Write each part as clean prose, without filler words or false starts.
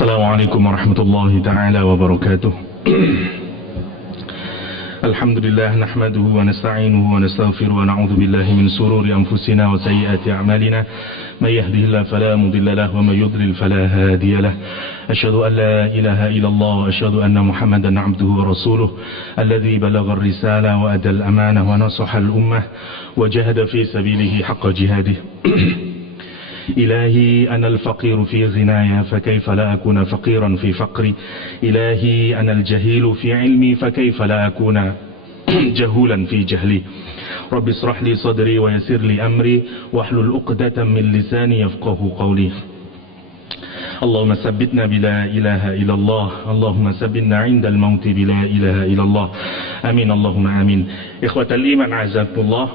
Assalamualaikum warahmatullahi ta'ala wabarakatuh. Alhamdulillah nahmaduhu wa nasta'inuhu wa nastaghfiruhu wa na'udzu billahi min sururi anfusina wa sayyiati a'malina. May yahdihillahu fala mudilla lahu wa may yudlil fala hadiya lahu. Asyhadu an la ilaha illallah wa asyhadu anna Muhammadan 'abduhu wa rasuluh alladzi balagha ar-risalah wa adda al-amanah wa nasaha al-ummah wa jahada fi sabilihi haqqa jihadihi. إلهي أنا الفقير في غنايا فكيف لا أكون فقيرا في فقري إلهي أنا الجهيل في علمي فكيف لا أكون جهولا في جهلي رب اشرح لي صدري ويسر لي أمري واحلل عقدة من لساني يفقه قولي اللهم ثبتنا بلا إله إلا الله اللهم ثبتنا عند الموت بلا إله إلا الله آمين اللهم آمين إخوة الإيمان أعزكم الله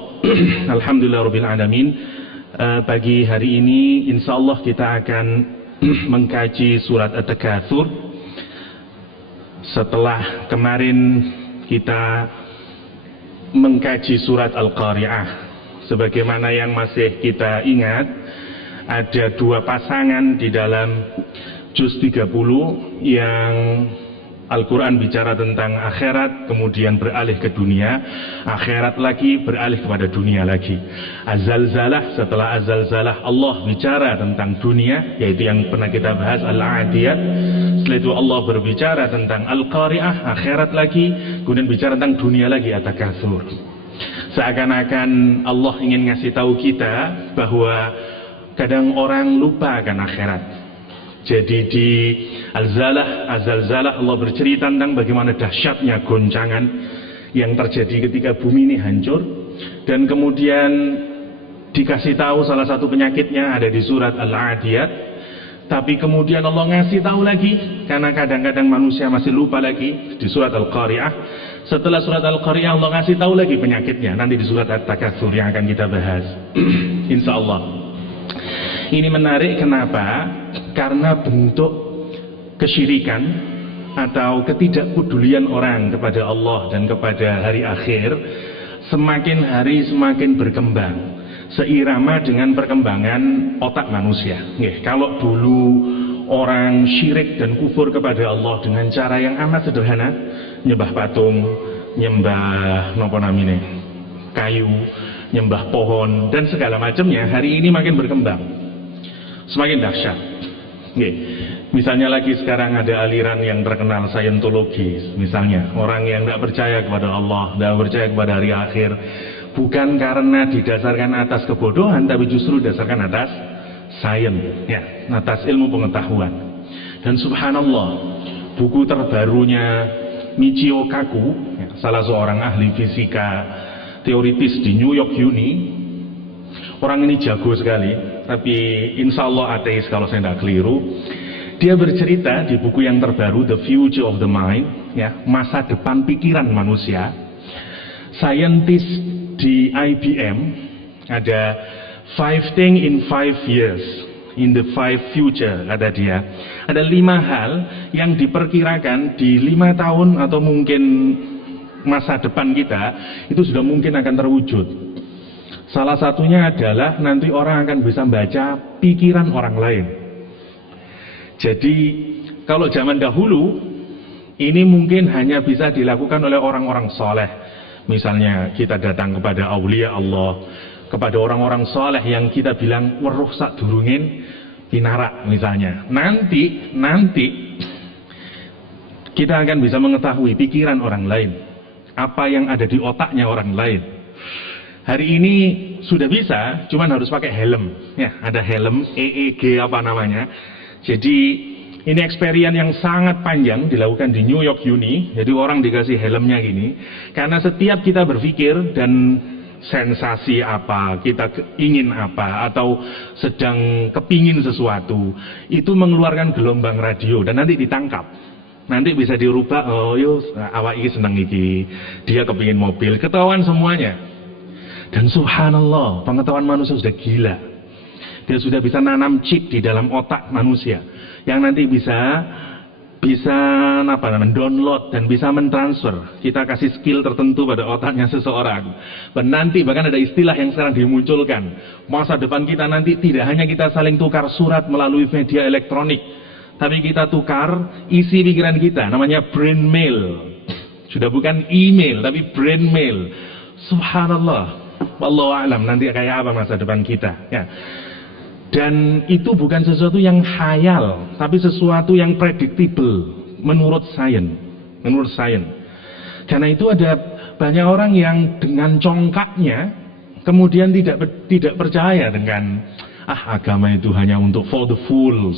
الحمد لله رب العالمين. Pagi hari ini insya Allah kita akan mengkaji surat At-Takatsur. Setelah kemarin kita mengkaji surat Al-Qari'ah, sebagaimana yang masih kita ingat, ada dua pasangan di dalam juz 30 yang Al-Quran bicara tentang akhirat, kemudian beralih ke dunia, akhirat lagi, beralih kepada dunia lagi. Az-Zalzalah, setelah Az-Zalzalah Allah bicara tentang dunia, yaitu yang pernah kita bahas Al-Adiyat. Setelah itu Allah berbicara tentang Al-Qari'ah, akhirat lagi, kemudian bicara tentang dunia lagi, At-Takatsur. Seakan-akan Allah ingin ngasih tahu kita bahwa kadang orang lupa akan akhirat. Jadi di Az-Zalzalah Allah bercerita tentang bagaimana dahsyatnya goncangan yang terjadi ketika bumi ini hancur, dan kemudian dikasih tahu salah satu penyakitnya ada di surat Al-Adiyat. Tapi kemudian Allah ngasih tahu lagi, karena kadang-kadang manusia masih lupa lagi, di surat Al-Qari'ah. Setelah surat Al-Qari'ah Allah ngasih tahu lagi penyakitnya nanti di surat At-Takatsur yang akan kita bahas insya Allah. Ini menarik, kenapa? Karena bentuk kesyirikan atau ketidakpedulian orang kepada Allah dan kepada hari akhir semakin hari semakin berkembang seirama dengan perkembangan otak manusia. Kalau dulu orang syirik dan kufur kepada Allah dengan cara yang amat sederhana, nyembah patung, nyembah kayu, nyembah pohon dan segala macamnya, hari ini makin berkembang, semakin dahsyat. Misalnya lagi sekarang ada aliran yang terkenal Scientology, misalnya orang yang tidak percaya kepada Allah, tidak percaya kepada hari akhir, bukan karena didasarkan atas kebodohan, tapi justru didasarkan atas sains, atas ilmu pengetahuan. Dan subhanallah, buku terbarunya Michio Kaku, salah seorang ahli fisika teoritis di New York Uni, orang ini jago sekali, tapi insya Allah ateis kalau saya tidak keliru. Dia bercerita di buku yang terbaru The Future of the Mind, masa depan pikiran manusia. Saintis di IBM ada 5 things in 5 years, in the 5 future, kata dia. Ada 5 hal yang diperkirakan di 5 tahun atau mungkin masa depan kita itu sudah mungkin akan terwujud. Salah satunya adalah nanti orang akan bisa membaca pikiran orang lain. Jadi kalau zaman dahulu ini mungkin hanya bisa dilakukan oleh orang-orang soleh. Misalnya kita datang kepada aulia Allah, kepada orang-orang soleh yang kita bilang weruh sak durungin pinarak misalnya. Nanti kita akan bisa mengetahui pikiran orang lain, apa yang ada di otaknya orang lain. Hari ini sudah bisa, cuman harus pakai helm. Ada helm EEG apa namanya. Jadi ini eksperimen yang sangat panjang dilakukan di New York Uni. Jadi orang dikasih helmnya gini, karena setiap kita berpikir dan sensasi apa, kita ingin apa, atau sedang kepingin sesuatu, itu mengeluarkan gelombang radio dan nanti ditangkap. Nanti bisa dirubah, oh yo awak iki seneng iki, dia kepingin mobil, ketahuan semuanya. Dan subhanallah, pengetahuan manusia sudah gila. Dia sudah bisa nanam chip di dalam otak manusia yang nanti bisa download dan bisa mentransfer. Kita kasih skill tertentu pada otaknya seseorang. Dan nanti bahkan ada istilah yang sekarang dimunculkan. Masa depan kita nanti tidak hanya kita saling tukar surat melalui media elektronik, Tapi kita tukar isi pikiran kita, namanya brain mail. Sudah bukan email, tapi brain mail. Subhanallah. Wallahu a'lam nanti kayak apa masa depan kita. Ya. Dan itu bukan sesuatu yang khayal, tapi sesuatu yang predictable menurut sains. Menurut sains. Karena itu ada banyak orang yang dengan congkaknya kemudian tidak percaya dengan agama itu hanya untuk for the fools.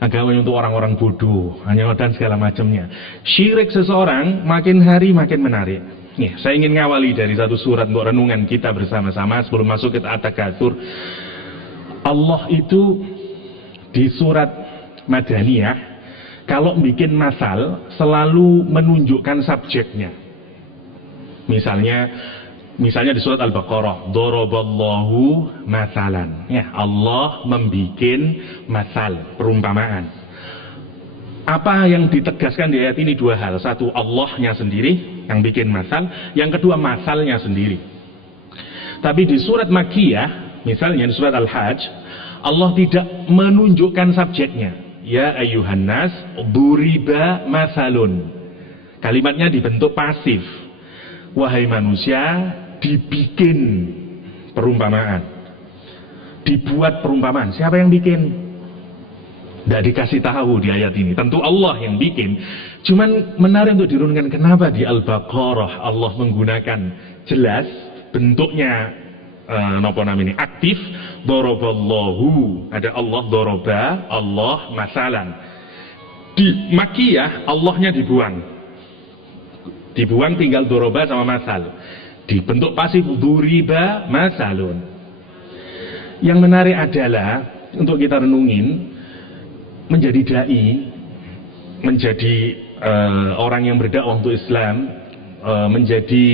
Agama untuk orang-orang bodoh, hanya dan segala macamnya. Syirik seseorang makin hari makin menarik. Nih, saya ingin ngawali dari satu surat untuk renungan kita bersama-sama sebelum masuk ke At-Takatsur. Allah itu di surat Madaniyah kalau bikin masal selalu menunjukkan subjeknya. Misalnya di surat Al-Baqarah, daraballahu masalan. Ya, Allah membikin masal, perumpamaan. Apa yang ditegaskan di ayat ini dua hal. Satu, Allahnya sendiri yang bikin masal. Yang kedua, masalnya sendiri. Tapi di surat Makkiyah, misalnya di surat Al-Hajj, Allah tidak menunjukkan subjeknya. Ya ayyuhan nas, duriba masalun. Kalimatnya dibentuk pasif. Wahai manusia, dibikin perumpamaan, dibuat perumpamaan. Siapa yang bikin? Tidak dikasih tahu di ayat ini. Tentu Allah yang bikin. Cuman menarik untuk dirunkan, kenapa di Al-Baqarah Allah menggunakan jelas bentuknya aktif. Daraballahu, ada Allah daraba, Allah masalan. Di Makkiyah Allahnya dibuang tinggal doroba sama masal. Dibentuk pasif duriba masalun. Yang menarik adalah untuk kita renungin, menjadi dai, menjadi orang yang berdakwah untuk Islam, menjadi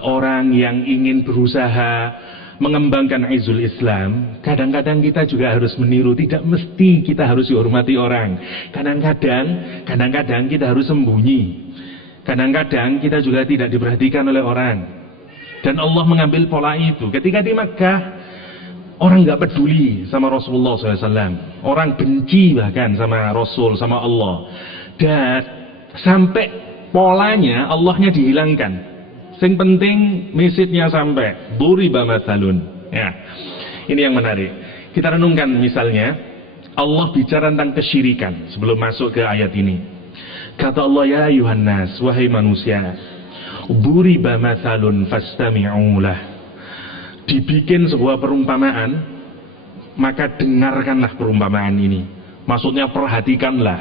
orang yang ingin berusaha mengembangkan izul Islam. Kadang-kadang kita juga harus meniru, tidak mesti kita harus dihormati orang. Kadang-kadang kita harus sembunyi. Kadang-kadang kita juga tidak diperhatikan oleh orang. Dan Allah mengambil pola itu. Ketika di Makkah, orang nggak peduli sama Rasulullah SAW. Orang benci bahkan sama Rasul, sama Allah. Dan sampai polanya Allahnya dihilangkan. Yang penting message-nya sampai. Duriba mathalun. Ya. Ini yang menarik. Kita renungkan misalnya, Allah bicara tentang kesyirikan sebelum masuk ke ayat ini. Kata Allah, ya ayuhan nas, wahai manusia, duriba mathalun fastami'u lah. Dibikin sebuah perumpamaan, maka dengarkanlah perumpamaan ini. Maksudnya perhatikanlah,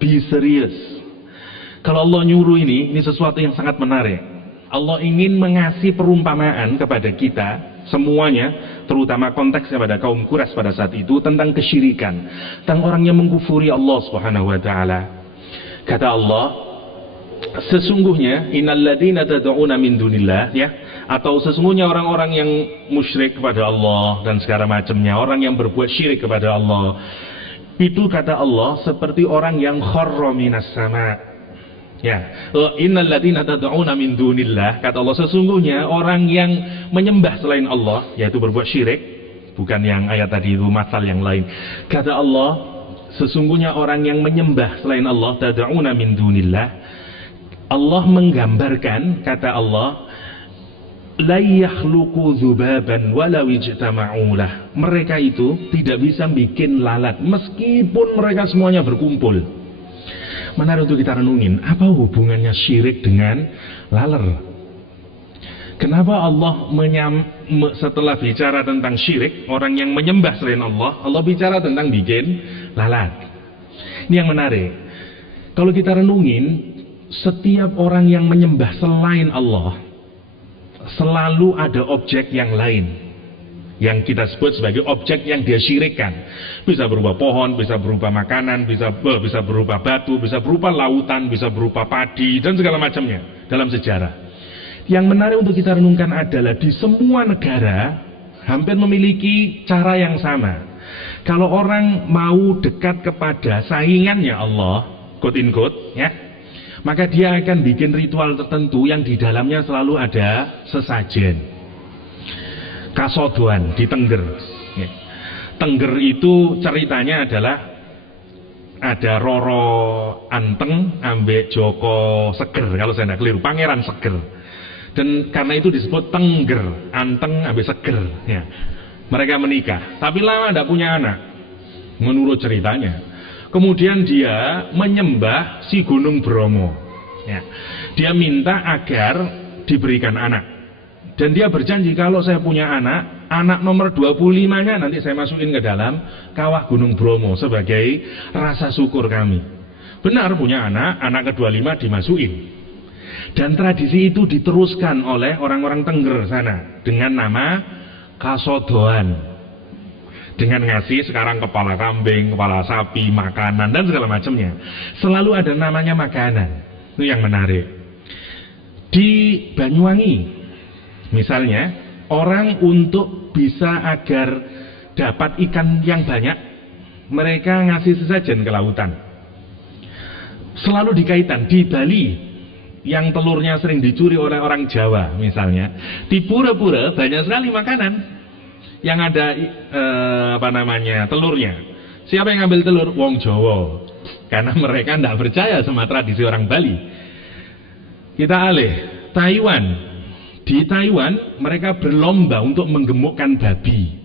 be serious. Kalau Allah nyuruh ini sesuatu yang sangat menarik. Allah ingin mengasih perumpamaan kepada kita semuanya, terutama konteksnya pada kaum Quraisy pada saat itu, tentang kesyirikan, tentang orang yang mengkufuri Allah Subhanahu wa taala. Kata Allah, sesungguhnya innalladzina tad'una min dunillah, ya, atau sesungguhnya orang-orang yang musyrik kepada Allah dan segala macamnya, orang yang berbuat syirik kepada Allah, itu kata Allah seperti orang yang kharra minas sama. Ya, innalladzina tad'una min dunillah, kata Allah, sesungguhnya orang yang menyembah selain Allah, yaitu berbuat syirik, bukan yang ayat tadi itu, masal yang lain. Kata Allah, sesungguhnya orang yang menyembah selain Allah, tad'una min dunillah, Allah menggambarkan, kata Allah, la yakhluqu dzubaban walau ijtama'u lah. Mereka itu tidak bisa bikin lalat meskipun mereka semuanya berkumpul. Menarik untuk kita renungin, apa hubungannya syirik dengan laler? Kenapa Allah setelah bicara tentang syirik, orang yang menyembah selain Allah, Allah bicara tentang bikin lalat? Ini yang menarik. Kalau kita renungin, setiap orang yang menyembah selain Allah, selalu ada objek yang lain yang kita sebut sebagai objek yang dia syirikkan. Bisa berupa pohon, bisa berupa makanan, bisa berupa batu, bisa berupa lautan, bisa berupa padi, dan segala macamnya dalam sejarah. Yang menarik untuk kita renungkan adalah di semua negara hampir memiliki cara yang sama. Kalau orang mau dekat kepada saingannya Allah, quote in quote, ya, maka dia akan bikin ritual tertentu yang di dalamnya selalu ada sesajen, kasodoan, ditengger, ya. Tengger itu ceritanya adalah ada Roro Anteng ambek Joko Seger, kalau saya tidak keliru, Pangeran Seger. Dan karena itu disebut Tengger, Anteng ambek Seger. Ya. Mereka menikah, tapi lama tidak punya anak, menurut ceritanya. Kemudian dia menyembah si Gunung Bromo. Ya. Dia minta agar diberikan anak. Dan dia berjanji kalau saya punya anak nomor 25-nya nanti saya masukin ke dalam kawah Gunung Bromo sebagai rasa syukur kami. Benar punya anak ke-25 dimasukin. Dan tradisi itu diteruskan oleh orang-orang Tengger sana dengan nama kasodoan, dengan ngasih sekarang kepala kambing, kepala sapi, makanan dan segala macamnya. Selalu ada namanya makanan. Itu yang menarik. Di Banyuwangi misalnya, orang untuk bisa agar dapat ikan yang banyak, mereka ngasih sesajen ke lautan. Selalu dikaitkan. Di Bali yang telurnya sering dicuri oleh orang Jawa misalnya, di pura-pura banyak sekali makanan yang ada telurnya. Siapa yang ngambil telur? Wong Jawa, karena mereka tidak percaya sama tradisi orang Bali. Kita alih Taiwan. Di Taiwan mereka berlomba untuk menggemukkan babi,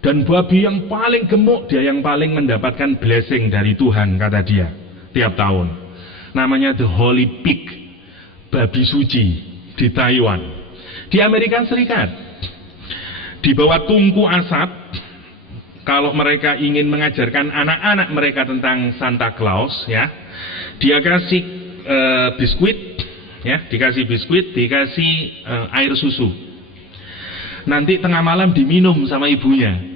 dan babi yang paling gemuk dia yang paling mendapatkan blessing dari Tuhan, kata dia, tiap tahun. Namanya the Holy Pig, babi suci di Taiwan. Di Amerika Serikat, di bawah tungku asap, kalau mereka ingin mengajarkan anak-anak mereka tentang Santa Claus, ya, dia kasih biskuit, ya, dikasih biskuit, dikasih air susu. Nanti tengah malam diminum sama ibunya.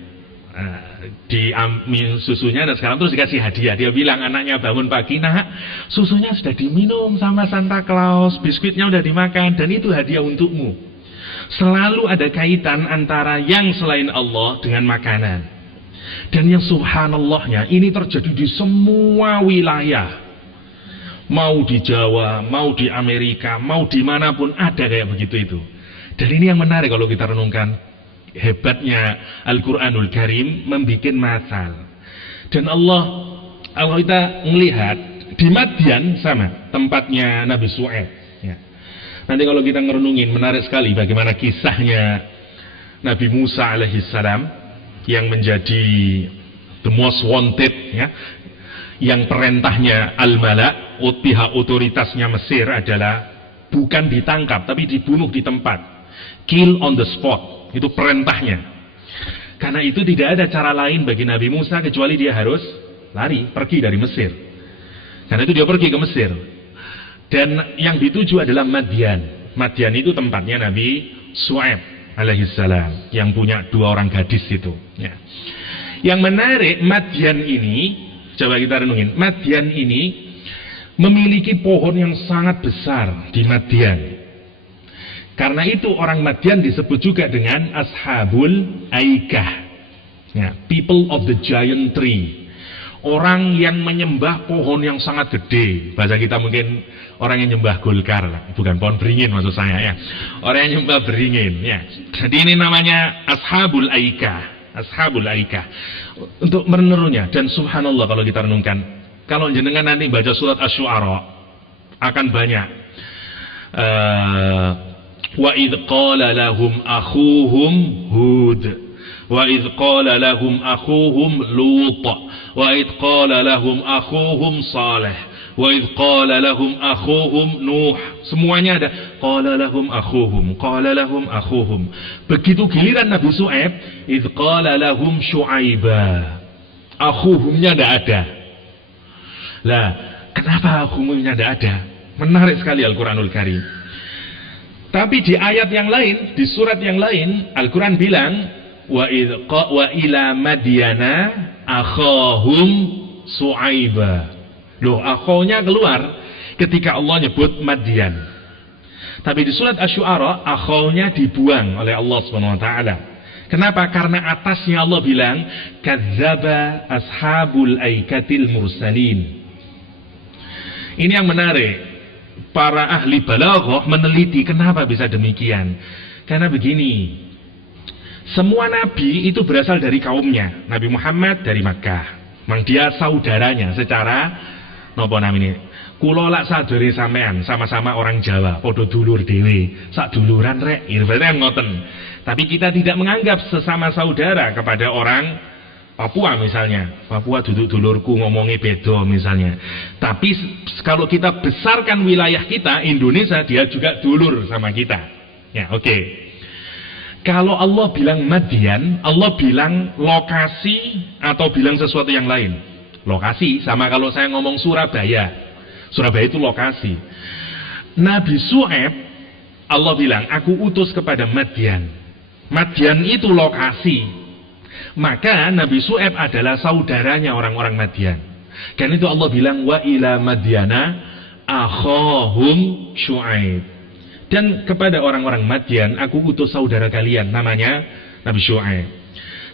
Diambil susunya dan sekarang terus dikasih hadiah. Dia bilang anaknya bangun pagi, nah susunya sudah diminum sama Santa Claus, biskuitnya sudah dimakan, dan itu hadiah untukmu. Selalu ada kaitan antara yang selain Allah dengan makanan. Dan yang subhanallahnya ini terjadi di semua wilayah. Mau di Jawa, mau di Amerika, mau dimanapun ada kayak begitu itu. Dan ini yang menarik kalau kita renungkan. Hebatnya Al-Quranul Karim membuat masal. Dan Allah, kalau kita melihat di Madian sama tempatnya Nabi Shu'aib, ya. Nanti kalau kita ngerenungin, menarik sekali bagaimana kisahnya Nabi Musa alaihissalam yang menjadi the most wanted, ya, yang perintahnya Al-Mala', pihak otoritasnya Mesir adalah bukan ditangkap tapi dibunuh di tempat, kill on the spot. Itu perintahnya. Karena itu tidak ada cara lain bagi Nabi Musa kecuali dia harus lari, pergi dari Mesir. Karena itu dia pergi ke Mesir. Dan yang dituju adalah Madian. Madian itu tempatnya Nabi Shu'aib alaihissalam, yang punya 2 orang gadis itu, ya. Yang menarik, Madian ini, coba kita renungin, Madian ini memiliki pohon yang sangat besar di Madian. Karena itu orang Madian disebut juga dengan Ashabul Aikah, ya, people of the giant tree. Orang yang menyembah pohon yang sangat gede. Bahasa kita mungkin orang yang nyembah Golkar, bukan pohon beringin maksud saya, ya. Orang yang nyembah beringin, ya. Jadi ini namanya Ashabul Aikah, Ashabul Aikah. Untuk merenungnya, dan subhanallah kalau kita renungkan, kalau jenengan nanti baca surat Asy-Syu'ara akan banyak. Wa idh qala lahum akhuhum Hud, wa idh qala lahum akhuhum Lut, wa idh qala lahum akhuhum Saleh, wa idh qala lahum akhuhum Nuh. Semuanya ada qala lahum akhuhum, qala lahum akhuhum. Begitu giliran Nabi Shu'aib, idh qala lahum Syu'aiba, akhuhumnya tidak ada. Lah, kenapa akhuhumnya tidak ada? Menarik sekali Al-Quranul Karim. Tapi di ayat yang lain, di surat yang lain, Al-Quran bilang, wa ila Madyana akhahum Syu'aiba. Loh, akhahnya keluar ketika Allah nyebut Madian. Tapi di surat Asy-Syu'ara, akhahnya dibuang oleh Allah SWT. Kenapa? Karena atasnya Allah bilang, kadzdzaba ashabul aikatil mursalin. Ini yang menarik. Para ahli balaghah meneliti kenapa bisa demikian. Karena begini, Semua nabi itu berasal dari kaumnya. Nabi Muhammad dari Makkah. Mang dia saudaranya secara napa namine? Kula lak sadure sampean sama-sama orang Jawa, padha dulur dhewe. Sak duluran rek, ibaratnya ngoten. Tapi kita tidak menganggap sesama saudara kepada orang Papua misalnya. Papua duduk dulurku ngomongnya beda misalnya. Tapi kalau kita besarkan wilayah kita, Indonesia, dia juga dulur sama kita. Ya, oke. Kalau Allah bilang Madian, Allah bilang lokasi atau bilang sesuatu yang lain. Lokasi, sama kalau saya ngomong Surabaya. Surabaya itu lokasi. Nabi Syuaib, Allah bilang, aku utus kepada Madian. Madian itu lokasi. Maka Nabi Syuaib adalah saudaranya orang-orang Madian. Karena itu Allah bilang, wa ila Madiana akhahum Syuaib. Dan kepada orang-orang Madian, aku utus saudara kalian, namanya Nabi Syuaib.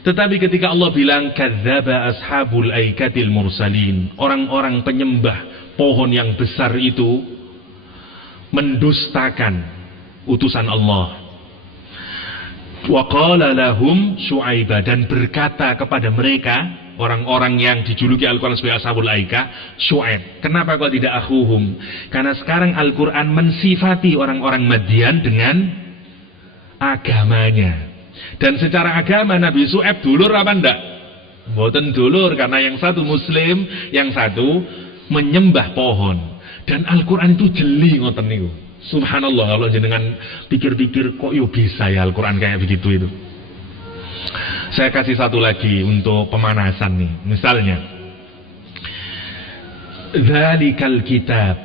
Tetapi ketika Allah bilang, kadzdzaba ashabul aikatil mursalin, orang-orang penyembah pohon yang besar itu mendustakan utusan Allah. Wa qala lahum Syuaiba, dan berkata kepada mereka, orang-orang yang dijuluki Al-Quran sebagai ashabul aika, Syuaib. Kenapa kok tidak akhuhum? Karena sekarang Al-Quran mensifati orang-orang Madian dengan agamanya. Dan secara agama Nabi Syuaib dulur apa enggak? Mboten dulur, karena yang satu muslim, yang satu menyembah pohon. Dan Al-Quran itu jeli ngoten niku. Subhanallah, kalau jenengan pikir-pikir kok yo bisa ya Al-Quran kayak begitu itu. Saya kasih satu lagi untuk pemanasan nih. Misalnya, dzalikal kitab,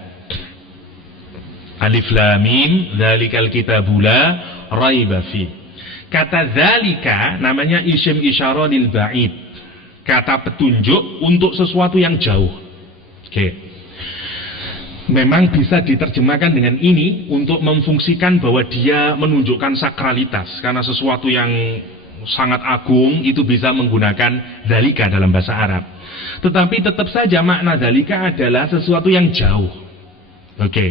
alif lam mim, dzalikal kitabul la raiba fi. Kata dzalika namanya isim isyarah lil ba'id. Kata petunjuk untuk sesuatu yang jauh. Oke. Memang bisa diterjemahkan dengan ini untuk memfungsikan bahwa dia menunjukkan sakralitas, karena sesuatu yang sangat agung itu bisa menggunakan dzalika dalam bahasa Arab. Tetapi tetap saja makna dzalika adalah sesuatu yang jauh. Oke.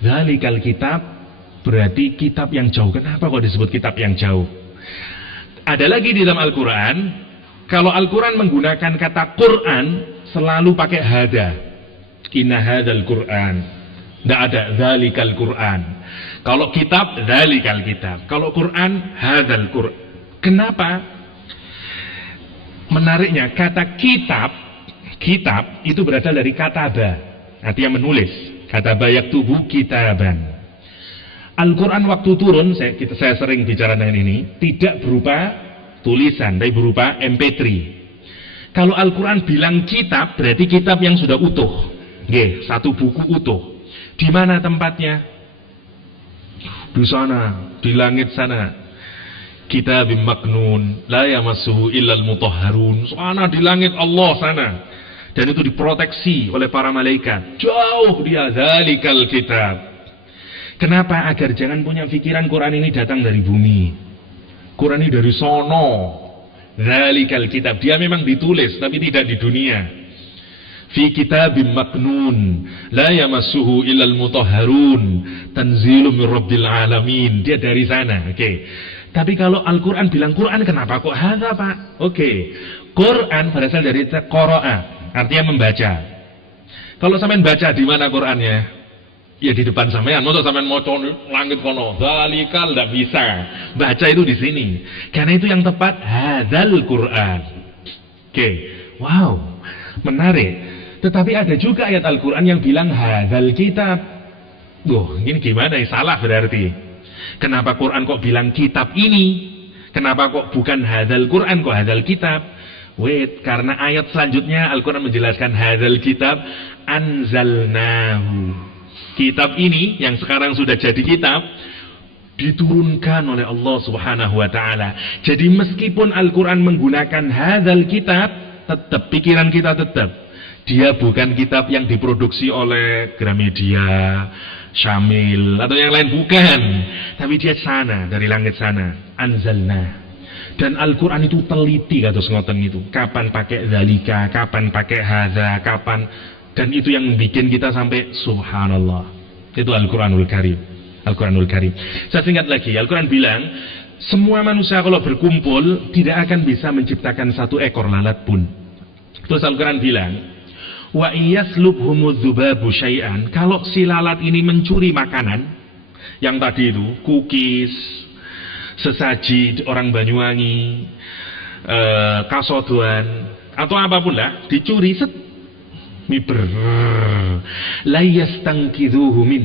Dzalikal kitab berarti kitab yang jauh. Kenapa kok disebut kitab yang jauh? Ada lagi di dalam Al-Quran, kalau Al-Quran menggunakan kata Quran selalu pakai hada. Inna hadal Quran. Tidak ada dzalikal Quran. Kalau kitab, dzalikal kitab. Kalau Quran, hadal Quran. Kenapa? Menariknya, kata kitab, kitab itu berasal dari kataba, artinya menulis. Kataba yaktubu kitaban. Al-Quran waktu turun, saya sering bicara dengan ini, tidak berupa tulisan, tapi berupa MP3. Kalau Al-Quran bilang kitab, berarti kitab yang sudah utuh. Nggih, satu buku utuh. Di mana tempatnya? Di sana, di langit sana. Kitabim maknun, la yamassuhu illal mutahharun. Sana di langit Allah sana. Dan itu diproteksi oleh para malaikat. Jauh dia, dzalikal kitab. Kenapa? Agar jangan punya pikiran Quran ini datang dari bumi. Quran ini dari sono. Dzalikal kitab. Dia memang ditulis, tapi tidak di dunia. Fi kitabim maknun, la yamassuhu illal mutahharun, tanzilum min rabbil alamin. Dia dari sana. Oke. Tapi kalau Al-Quran bilang Quran, kenapa kok hadza, Pak? Oke. Quran berasal dari qara'a, artinya membaca. Kalau sampean baca di mana Qurannya? Ya di depan sampean. Mosok sampean maca langit kono, zalikal, enggak bisa. Baca itu di sini. Karena itu yang tepat hadzal Quran. Oke. Wow. Menarik. Tetapi ada juga ayat Al-Quran yang bilang hadzal kitab. Ini gimana ya? Salah berarti. Kenapa Quran kok bilang kitab ini? Kenapa kok bukan hadzal Quran, kok hadzal kitab? Wait, karena ayat selanjutnya Al-Quran menjelaskan hadzal kitab anzalnahu. Kitab ini yang sekarang sudah jadi kitab diturunkan oleh Allah Subhanahu wa taala. Jadi meskipun Al-Quran menggunakan hadzal kitab, tetap pikiran kita tetap dia bukan kitab yang diproduksi oleh Gramedia, Syamil atau yang lain, bukan. Tapi dia sana, dari langit sana, anzalna. Dan Al-Quran itu teliti kata ngoten itu. Kapan pakai dzalika, kapan pakai hadza, kapan, dan itu yang bikin kita sampai subhanallah. Itu Al-Quranul Karim. Al-Quranul Karim. Saya singkat lagi, Al-Quran bilang semua manusia kalau berkumpul tidak akan bisa menciptakan satu ekor lalat pun. Terus Al-Quran bilang, wa iyaslubhumudz dzubabu syai'an, kalau si lalat ini mencuri makanan, yang tadi itu cookies, sesaji orang Banyuwangi, kasodoan atau apapun lah, dicuri set, miber, layastangkidhuhu min,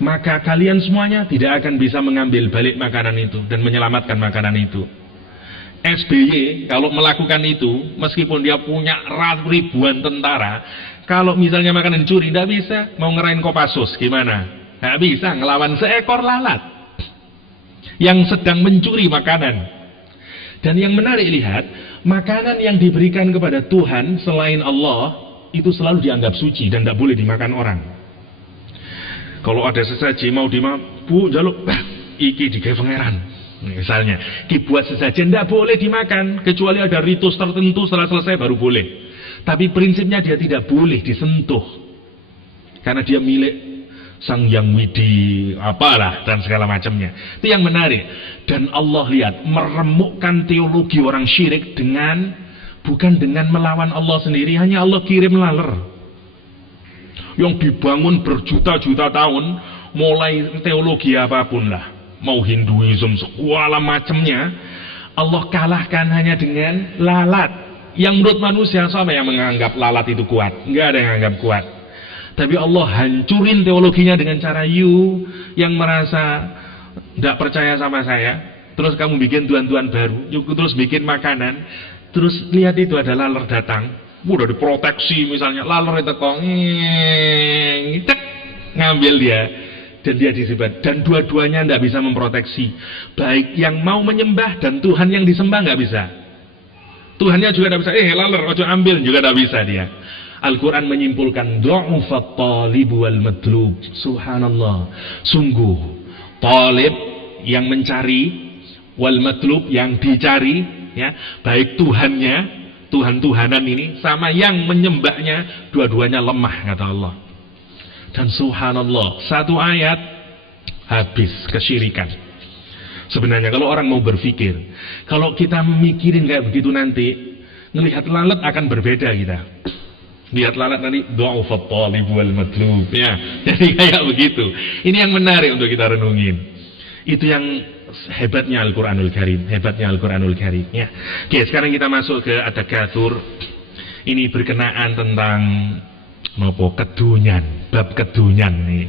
maka kalian semuanya tidak akan bisa mengambil balik makanan itu dan menyelamatkan makanan itu. SBY kalau melakukan itu, meskipun dia punya ribuan tentara, kalau misalnya makanan dicuri, tidak bisa. Mau ngerain Kopassus gimana? Tidak bisa ngelawan seekor lalat yang sedang mencuri makanan. Dan yang menarik, lihat, makanan yang diberikan kepada Tuhan selain Allah itu selalu dianggap suci dan tidak boleh dimakan orang. Kalau ada sesaji mau dimakan, Bu jaluk iki digawe pangeran misalnya, dibuat sesajen, tidak boleh dimakan kecuali ada ritus tertentu, setelah selesai baru boleh. Tapi prinsipnya dia tidak boleh disentuh karena dia milik Sang Yang Widi apalah dan segala macamnya. Itu yang menarik. Dan Allah lihat meremukkan teologi orang syirik dengan, bukan dengan melawan Allah sendiri, hanya Allah kirim laler yang dibangun berjuta-juta tahun, mulai teologi apapun lah, mau Hinduism segala macamnya, Allah kalahkan hanya dengan lalat. Yang menurut manusia, siapa yang menganggap lalat itu kuat? Enggak ada yang menganggap kuat. Tapi Allah hancurin teologinya dengan cara you yang merasa tidak percaya sama saya, terus kamu bikin tuhan-tuhan baru, you terus bikin makanan, terus lihat itu ada laler datang, udah diproteksi misalnya, laler itu kok ngambil dia. Dan dia disebut, dan dua-duanya tidak bisa memproteksi, baik yang mau menyembah dan Tuhan yang disembah nggak bisa. Tuhannya juga tidak bisa, laler ojo ambil juga tidak bisa dia. Al-Quran menyimpulkan du'ufat talib wal madlub. Subhanallah, sungguh talib yang mencari, wal madlub yang dicari, ya, baik Tuhannya, Tuhan-Tuhanan ini sama yang menyembahnya, dua-duanya lemah kata Allah. Dan subhanallah, satu ayat habis kesyirikan. Sebenarnya kalau orang mau berpikir, kalau kita mikirin kayak begitu nanti, ngelihat lalat akan berbeda kita. Lihat lalat nanti, du'ufat talib wal matlub, ya. Jadi kayak begitu. Ini yang menarik untuk kita renungin. Itu yang hebatnya Al-Quranul Karim, hebatnya Al-Quranul Karim, ya. Oke, sekarang kita masuk ke At-Takatsur. Ini berkenaan tentang kedunyan, bab kedunyan nih.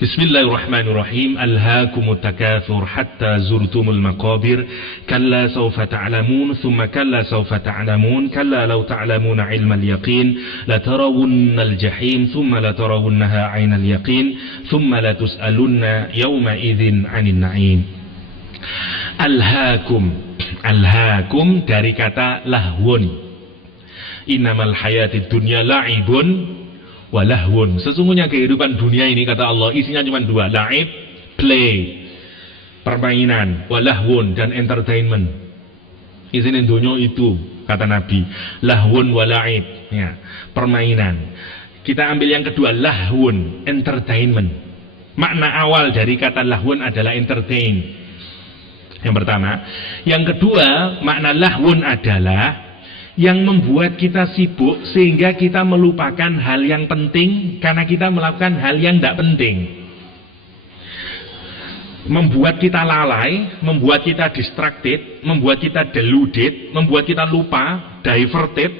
Bismillahirrahmanirrahim. Alhaakumut takatsur hatta zurtumul maqabir, kalla sawfa ta'lamun, thumma kalla sawfa ta'lamun, kalla law ta'lamuna ilmal yaqin, latarawunnal jahim, thumma latarawunnaha 'ainal yaqin, thumma latus'alunna yawma idzin 'anil na'im. Alhaakum, alhaakum dari kata lahwun. Innamal hayatid dunya la'ibun walahwun. Sesungguhnya kehidupan dunia ini kata Allah isinya cuma dua, la'ib, play, permainan, walahwun, dan entertainment. Isinya dunia itu kata Nabi, lahwun wala'ib, ya, permainan. Kita ambil yang kedua, lahwun, entertainment. Makna awal dari kata lahwun adalah entertain. Yang pertama. Yang kedua, makna lahwun adalah yang membuat kita sibuk sehingga kita melupakan hal yang penting karena kita melakukan hal yang tidak penting. Membuat kita lalai, membuat kita distracted, membuat kita deluded, membuat kita lupa, diverted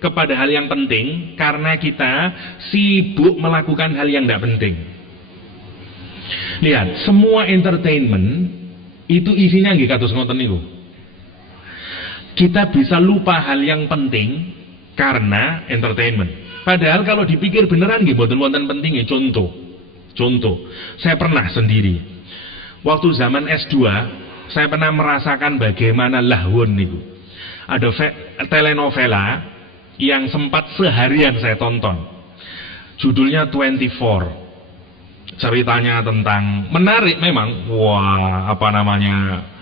kepada hal yang penting karena kita sibuk melakukan hal yang tidak penting. Lihat, semua entertainment itu isinya nggih kados ngoten niku. Kita bisa lupa hal yang penting karena entertainment. Padahal kalau dipikir beneran nggih mboten wonten pentingnya. Contoh, saya pernah sendiri. Waktu zaman S2, saya pernah merasakan bagaimana lahwun niku. Ada telenovela yang sempat seharian saya tonton. Judulnya 24. Ceritanya tentang menarik memang. Wah, apa namanya?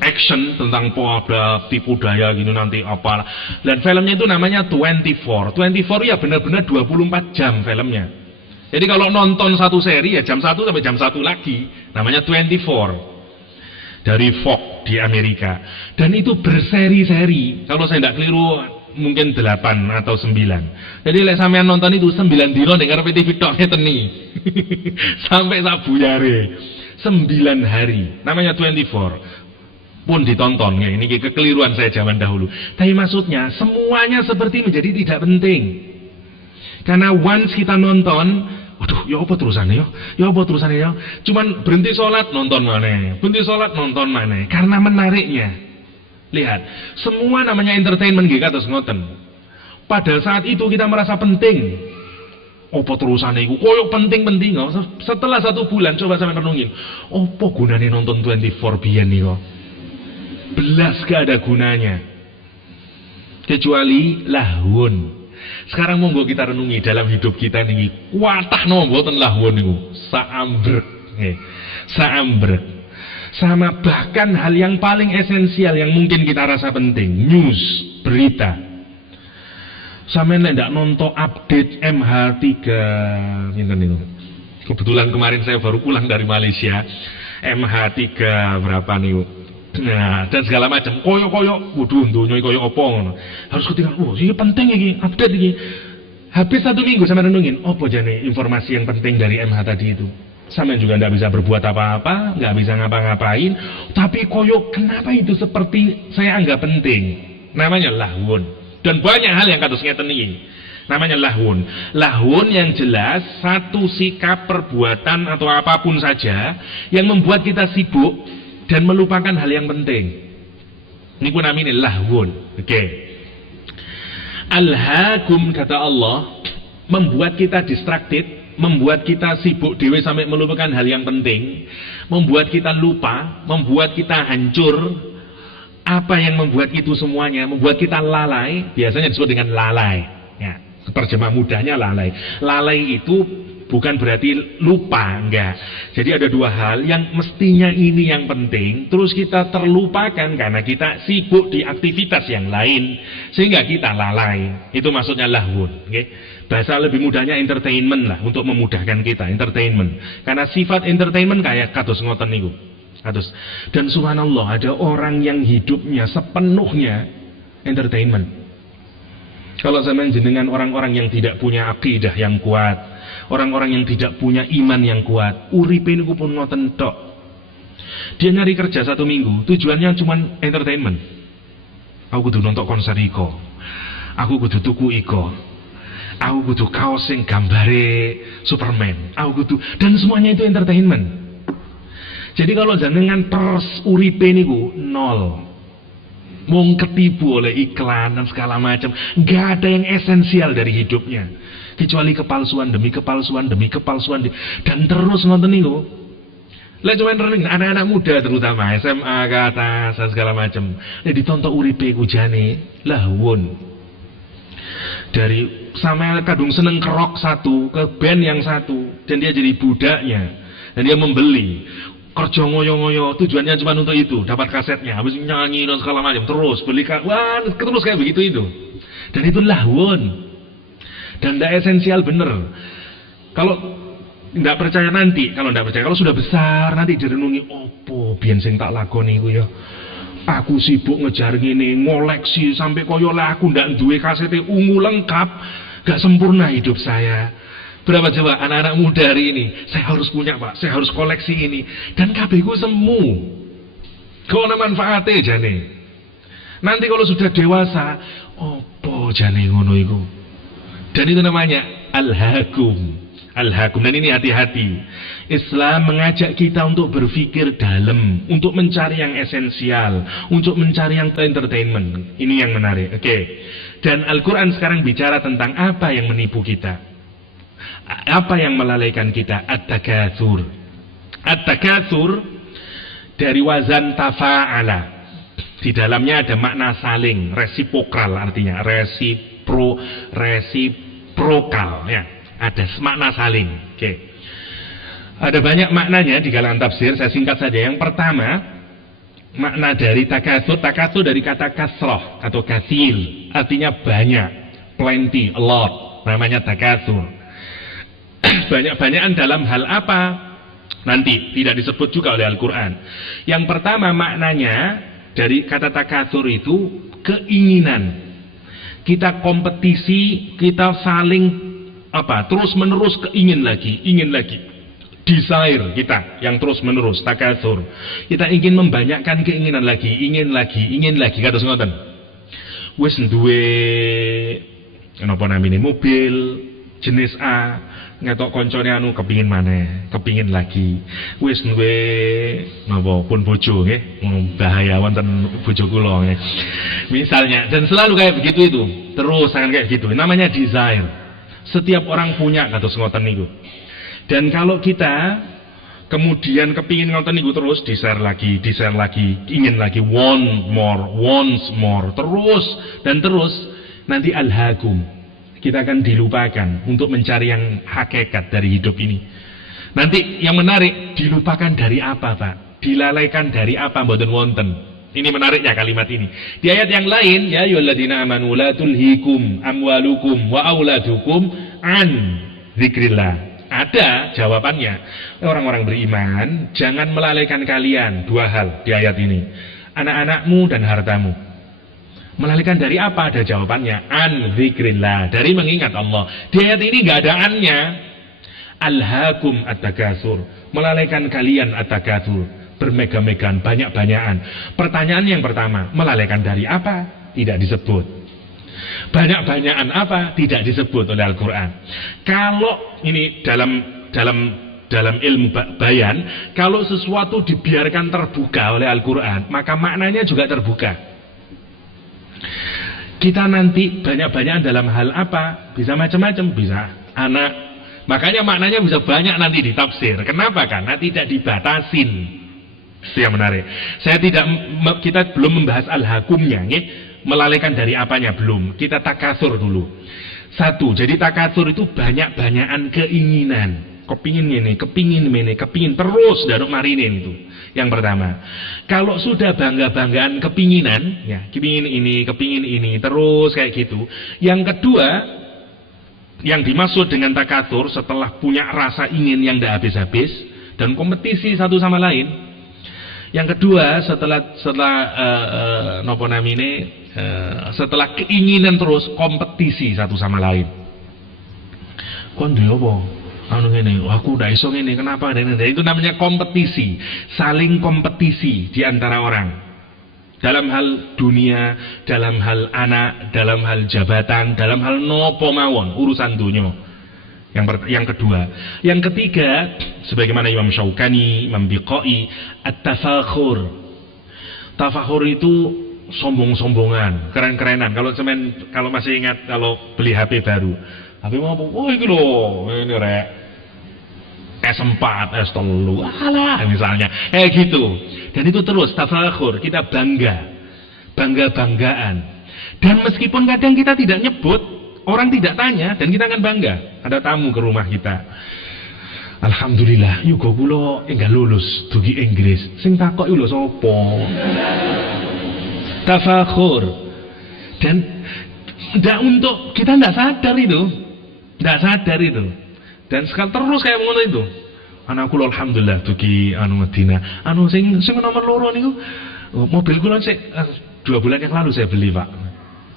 Action tentang ada tipu daya gitu nanti apa. Dan filmnya itu namanya 24. 24 ya benar-benar 24 jam filmnya. Jadi kalau nonton satu seri ya jam 1 sampai jam 1 lagi, namanya 24. dari Fox di Amerika, dan itu berseri-seri. Kalau saya tidak keliru mungkin 8 atau 9. Jadi lek sampean nonton itu 9 dino ning ngarepe TV tok ngeten iki. Sampai sak buyare. 9 hari. Namanya 24. Pun ditonton ya, ini kekeliruan saya zaman dahulu. Tapi maksudnya semuanya seperti menjadi tidak penting. Karena once kita nonton, waduh, ya apa terusannya ya? Ya apa terusannya ya? Cuman berhenti sholat nonton mana? Berhenti sholat nonton mana? Karena menariknya. Lihat, semua namanya entertainment gitu terus ngoten. Pada saat itu kita merasa penting. Apa terusannya itu? Koyok penting-penting. Setelah 1 bulan coba sampai renungin. Apa gunanya nonton 24 biyen nih kok? Belas gak ada gunanya kecuali lahun. Sekarang monggo kita renungi dalam hidup kita nih, kuatah no mboten lahun niku saambrek saambrek. Sama bahkan hal yang paling esensial yang mungkin kita rasa penting, news, berita. Sampeyan nek ndak nonton update MH3 ngene niku. Kebetulan kemarin saya baru pulang dari Malaysia. MH3 berapa niku? Nah, dan segala macam, koyok-koyok, waduh, dunia koyok apa ngono. Harus ketinggalan, oh, ini penting ini, update ini. Habis 1 minggu sama renungin, apa jane informasi yang penting dari MH tadi itu. Sampean juga nggak bisa berbuat apa-apa, nggak bisa ngapa-ngapain, tapi koyok, kenapa itu seperti saya anggap penting? Namanya lahun. Dan banyak hal yang kados ngeten iki. Namanya lahun. Lahun yang jelas satu sikap, perbuatan atau apapun saja yang membuat kita sibuk dan melupakan hal yang penting. Ini pun namanya lahwun. Oke. Alhaakum kata Allah membuat kita distracted, membuat kita sibuk dewe sampai melupakan hal yang penting, membuat kita lupa, membuat kita hancur. Apa yang membuat itu semuanya? Membuat kita lalai, biasanya disebut dengan lalai. Ya, terjemah mudahnya lalai. Lalai itu bukan berarti lupa, enggak. Jadi ada 2 hal yang mestinya ini yang penting, terus kita terlupakan karena kita sibuk di aktivitas yang lain, sehingga kita lalai. Itu maksudnya lahwun. Okay? Bahasa lebih mudahnya entertainment lah, untuk memudahkan kita, entertainment. Karena sifat entertainment kayak kados ngoten niku. Kados. Dan subhanallah ada orang yang hidupnya sepenuhnya entertainment. Kalau zaman jenengan orang-orang yang tidak punya akidah yang kuat, orang-orang yang tidak punya iman yang kuat, uripe niku pun ngoten tok. Dia nyari kerja 1 minggu, tujuannya cuma entertainment. Aku kudu nonton konser iko, aku kudu tuku iko, aku kudu kaos sing gambare Superman, aku kudu, dan semuanya itu entertainment. Jadi kalau jenengan pers uripe niku nol. Mung ketipu oleh iklan dan segala macam, nggak ada yang esensial dari hidupnya kecuali kepalsuan demi kepalsuan demi kepalsuan, dan terus nonton niku. Lah cuman reneng anak-anak muda terutama SMA ke atas dan segala macam. Nek ditonton uripe ku jane lahwun. Dari sama kadung seneng ke rock satu, ke band yang satu, dan dia jadi budaknya, dan dia membeli. Kerja ngoyo-ngoyo, tujuannya cuma untuk itu, dapat kasetnya, habis nyanyi dan segala macam, terus beli wah, terus kayak begitu itu. Dan itu lahwun. Dan tidak esensial bener. Kalau tidak percaya nanti, kalau sudah besar nanti direnungi, opo biyen sing tak lakoni iku ya. Aku sibuk ngejar ngene, ngoleksi sampai koyo lah aku ndak duwe kasete ungu lengkap, gak sempurna hidup saya. Berapa coba anak-anak muda hari ini, saya harus punya Pak, saya harus koleksi ini, dan kabehku semu. Kau ana manfaate jane. Nanti kalau sudah dewasa, opo jane ngono iku. Dan itu namanya alhaakum. Alhaakum, dan ini hati-hati. Islam mengajak kita untuk berpikir dalam, untuk mencari yang esensial, untuk mencari yang entertainment. Ini yang menarik. Oke. Dan Al-Quran sekarang bicara tentang apa yang menipu kita. Apa yang melalaikan kita? At-takatsur. At-takatsur dari wazan tafa'ala. Di dalamnya ada makna saling, resipokal artinya, resiprokal ya. Ada makna saling. Oke. Ada banyak maknanya di kalangan tafsir, saya singkat saja. Yang pertama, makna dari takatsur, takatsur dari kata kasroh atau kathil, artinya banyak, plenty, a lot, namanya takatsur. Banyak-banyakan dalam hal apa? Nanti tidak disebut juga oleh Al-Quran. Yang pertama maknanya dari kata takatsur itu keinginan. Kita kompetisi, kita saling terus menerus ingin lagi. Desire kita yang terus menerus takatsur. Kita ingin membanyakkan keinginan lagi, ingin lagi. Kados ngoten. Wis duwe napa namine mobil jenis A, ngetok koncone kepingin maneh, kepingin lagi. Wis duwe napa pun bojo nggih, bahaya wonten bojo kula nggih. Misalnya, dan selalu kayak begitu itu. Terus akan kayak gitu. Namanya desire. Setiap orang punya kados ngoten niku. Dan kalau kita kemudian kepingin ngoten niku terus desire lagi, ingin lagi, once more, terus nanti alhaqum. Kita akan dilupakan untuk mencari yang hakikat dari hidup ini. Nanti yang menarik, dilupakan dari apa, Pak? Dilalaikan dari apa, mboten wonten. Ini menariknya kalimat ini. Di ayat yang lain, ya ayyuhalladzina amanu la tulhikum amwalukum wa auladukum an dzikrillah. Ada jawabannya. Orang-orang beriman, jangan melalaikan kalian dua hal di ayat ini. Anak-anakmu dan hartamu. Melalaikan dari apa? Ada jawabannya. An dzikrillah, dari mengingat Allah. Di ayat ini nggak ada annya. Alhaakum at-takatsur, melalaikan kalian at-takatsur, bermega-megaan, banyak-banyakan. Pertanyaan yang pertama, melalaikan dari apa? Tidak disebut. Banyak-banyakan apa? Tidak disebut oleh Al-Quran. Kalau ini dalam ilmu bayan, kalau sesuatu dibiarkan terbuka oleh Al-Quran, maka maknanya juga terbuka. Kita nanti banyak-banyakan dalam hal apa? Bisa macam-macam, bisa anak. Makanya maknanya bisa banyak nanti ditafsir. Kenapa? Karena tidak dibatasin. Itu yang menarik. Kita belum membahas al-hakumnya, melalaikan dari apanya belum. Kita takatsur dulu. Satu, jadi takatsur itu banyak-banyakan keinginan. Kepingin terus daruk marinin itu. Yang pertama. Kalau sudah bangga-banggaan kepinginan, ya, kepingin ini, terus kayak gitu. Yang kedua, yang dimaksud dengan takatsur setelah punya rasa ingin yang tidak habis-habis dan kompetisi satu sama lain. Yang kedua, setelah keinginan terus kompetisi satu sama lain. Kon apa? Aku udah iso ngene, kenapa? Itu namanya kompetisi, saling kompetisi di antara orang. Dalam hal dunia, dalam hal anak, dalam hal jabatan, dalam hal nopo mawon, urusan dunia. Yang kedua. Yang ketiga, sebagaimana Imam Syaukani, Imam Biqai, at-tafakhur. Tafakhur itu sombong-sombongan, keren-kerenan. Kalau masih ingat, kalau beli HP baru, HP mau apa? Oh ini loh, ini rek S4, S3, alah misalnya, gitu. Dan itu terus tafakhur, kita bangga-banggaan. Dan meskipun kadang kita tidak nyebut, orang tidak tanya, dan kita akan bangga. Ada tamu ke rumah kita. Alhamdulillah, yuga kula enggak lulus dugi Inggris. Sing takok lho sapa? Tafakhur. Dan kita enggak sadar itu. Dan sekarang terus kayak ngono itu. Anak kula alhamdulillah dugi Madinah. Sing nomor loro niku mobil kula sik 2 bulan yang lalu saya beli, Pak.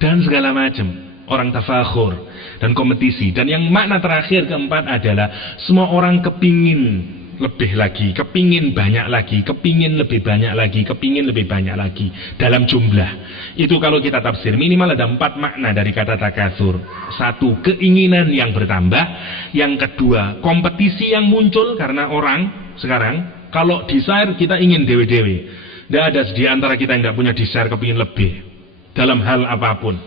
Dan segala macam. Orang tafakhur dan kompetisi. Dan yang makna terakhir keempat adalah semua orang kepingin lebih lagi, kepingin banyak lagi, kepingin lebih banyak lagi, kepingin lebih banyak lagi dalam jumlah. Itu kalau kita tafsir minimal ada 4 makna dari kata takatsur. 1, keinginan yang bertambah. Yang kedua, kompetisi yang muncul karena orang sekarang kalau desire kita ingin dewe-dewe. Tidak ada di antara kita yang tidak punya desire kepingin lebih dalam hal apapun.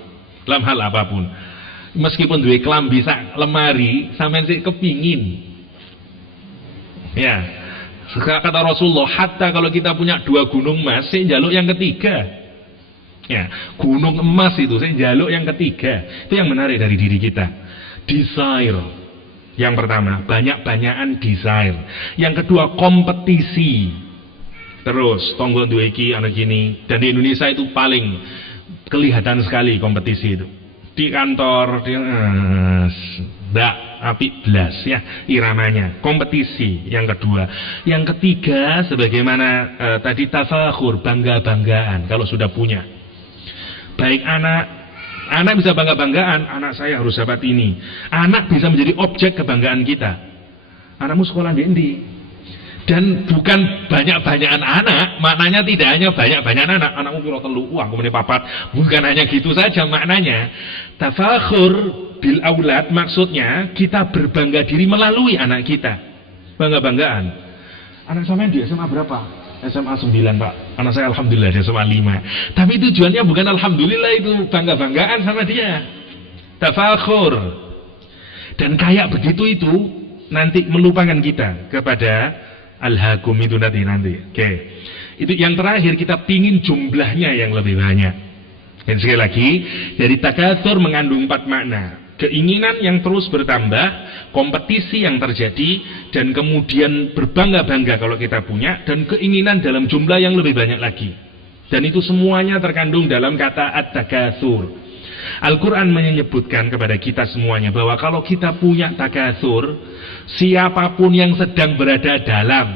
Meskipun duwe klambi sak lemari sampean sik kepingin. Ya. Kata Rasulullah, hatta kalau kita punya 2 gunung emas, sik njaluk yang ketiga. Ya, gunung emas itu sik njaluk yang ketiga. Itu yang menarik dari diri kita. Desire. Yang pertama, banyak-banyakan desire. Yang kedua, kompetisi. Terus tonggo duwe iki ana gini. Dan di Indonesia itu paling kelihatan sekali kompetisi itu di kantor, apik blas ya iramanya, kompetisi yang kedua. Yang ketiga sebagaimana tadi tafakhur, bangga-banggaan kalau sudah punya. Baik anak bisa bangga-banggaan, anak saya harus dapat ini. Anak bisa menjadi objek kebanggaan kita. Anakmu sekolah di endi? Dan bukan banyak-banyakan anak, maknanya tidak hanya banyak-banyakan anak. Anakmu piro telu, wah kemudian papat. Bukan hanya gitu saja maknanya. Tafakhur bil aulad maksudnya kita berbangga diri melalui anak kita. Bangga-banggaan. Anak sampean di SMA berapa? SMA 9 Pak. Anak saya alhamdulillah di SMA 5. Tapi tujuannya bukan alhamdulillah, itu bangga-banggaan sama dia. Tafakhur. Dan kayak begitu itu nanti melupakan kita kepada Al-Hakum itu nanti. Oke. Itu yang terakhir, kita pingin jumlahnya yang lebih banyak. Dan sekali lagi, dari takatsur mengandung 4 makna. Keinginan yang terus bertambah, kompetisi yang terjadi, dan kemudian berbangga-bangga kalau kita punya, dan keinginan dalam jumlah yang lebih banyak lagi. Dan itu semuanya terkandung dalam kata at-takatsur. Al-Quran menyebutkan kepada kita semuanya bahwa kalau kita punya takatsur, siapapun yang sedang berada dalam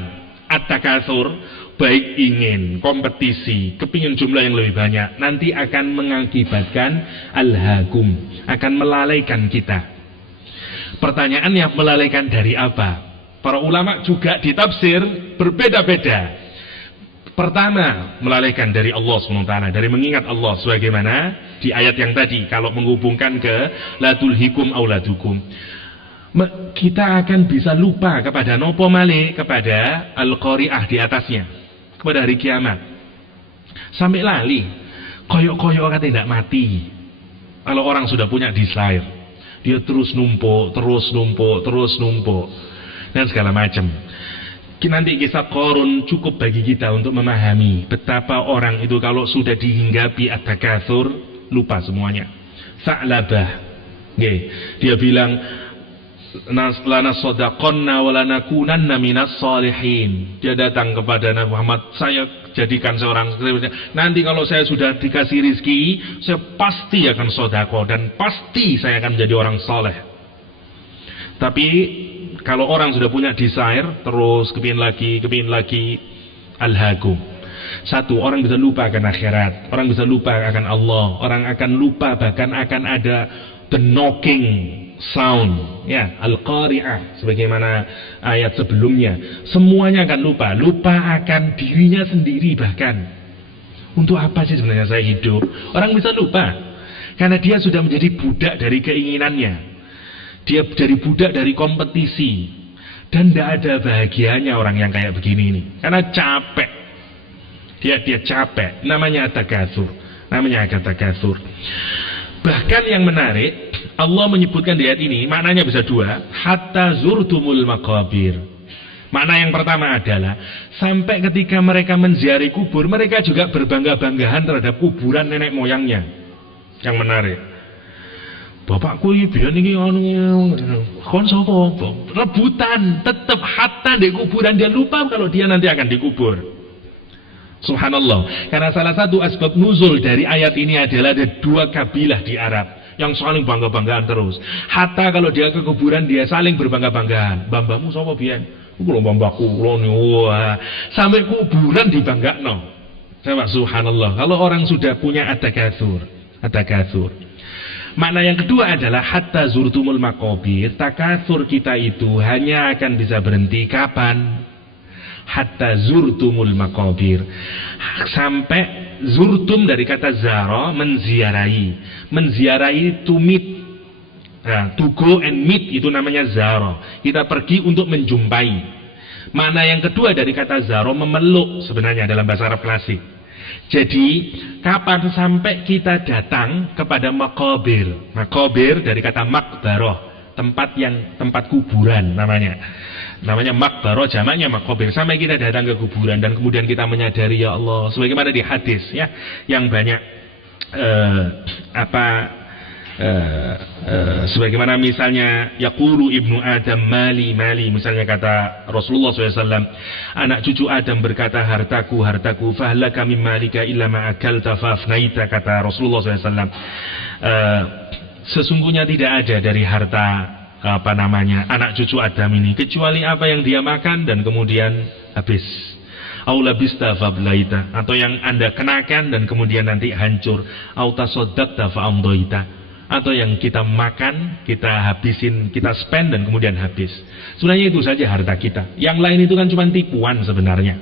at-takatsur, baik ingin kompetisi, kepingin jumlah yang lebih banyak, nanti akan mengakibatkan al-hakum, akan melalaikan kita. Pertanyaannya, melalaikan dari apa? Para ulama juga ditafsir berbeda-beda. Pertama, melalaikan dari Allah SWT, dari mengingat Allah, sebagaimana di ayat yang tadi, kalau menghubungkan ke la tulhikum auladukum, kita akan bisa lupa kepada nopo male, kepada al-qari'ah di atasnya, kepada hari kiamat, sampai lali, koyok-koyok kata tidak mati. Kalau orang sudah punya desire, dia terus numpuk, dan segala macam. Nanti kisah Qarun cukup bagi kita untuk memahami betapa orang itu kalau sudah dihinggapi at-takatsur lupa semuanya. Sa'labah, dia bilang lana shadaqanna wa lanakunanna minas shalihin. Dia datang kepada Nabi Muhammad, saya jadikan seorang, nanti kalau saya sudah dikasih rizki, saya pasti akan sedekah dan pasti saya akan menjadi orang saleh. Tapi kalau orang sudah punya desire, terus kepingin lagi, al-hakum. Satu, orang bisa lupa akan akhirat, orang bisa lupa akan Allah, orang akan lupa bahkan akan ada the knocking sound, ya, al-qari'ah, sebagaimana ayat sebelumnya. Semuanya akan lupa akan dirinya sendiri bahkan. Untuk apa sih sebenarnya saya hidup? Orang bisa lupa, karena dia sudah menjadi budak dari keinginannya. Dia jadi budak dari kompetisi. Dan tidak ada bahagianya orang yang kayak begini ini. Karena capek. Dia capek. Namanya takatsur. Bahkan yang menarik, Allah menyebutkan di ayat ini, maknanya bisa dua. Hatta zurtumul maqabir. Makna yang pertama adalah, sampai ketika mereka menziarahi kubur, mereka juga berbangga-banggahan terhadap kuburan nenek moyangnya. Yang menarik. Bapakku ini biar ini kon sapa? Rebutan, tetap hatta di kuburan, dia lupa kalau dia nanti akan dikubur. Subhanallah. Karena salah satu asbab nuzul dari ayat ini adalah ada 2 kabilah di Arab yang saling bangga-banggaan terus. Hatta kalau dia ke kuburan dia saling berbangga-banggaan. Bambamu sapa biyen? Kulo bambaku, kulo wah. Sampai kuburan dibanggakno. Subhanallah. Kalau orang sudah punya at-takatsur. Makna yang kedua adalah hatta zurtumul maqabir. Takatsur kita itu hanya akan bisa berhenti kapan? Hatta zurtumul maqabir. Sampai zurtum dari kata zara, menziarahi. Menziarahi to meet. Nah, to go and meet itu namanya zara. Kita pergi untuk menjumpai. Makna yang kedua dari kata zara, memeluk sebenarnya dalam bahasa Arab klasik. Jadi, kapan sampai kita datang kepada maqabir? Maqabir dari kata maqbarah, tempat kuburan namanya. Namanya maqbarah, jamaknya maqabir. Sampai kita datang ke kuburan dan kemudian kita menyadari, ya Allah, sebagaimana di hadis ya, yang banyak sebagaimana misalnya yaqulu ibnu Adam mali, misalnya kata Rasulullah SAW, anak cucu Adam berkata hartaku, fahlaka min malika illa ma akalta fafnaita, kata Rasulullah SAW. Sesungguhnya tidak ada dari harta anak cucu Adam ini, kecuali apa yang dia makan dan kemudian habis. Au labista fablaita, atau yang Anda kenakan dan kemudian nanti hancur. Au tasaddaqta fa amdaita, atau yang kita makan, kita habisin, kita spend dan kemudian habis. Sebenarnya itu saja harta kita. Yang lain itu kan cuma tipuan sebenarnya.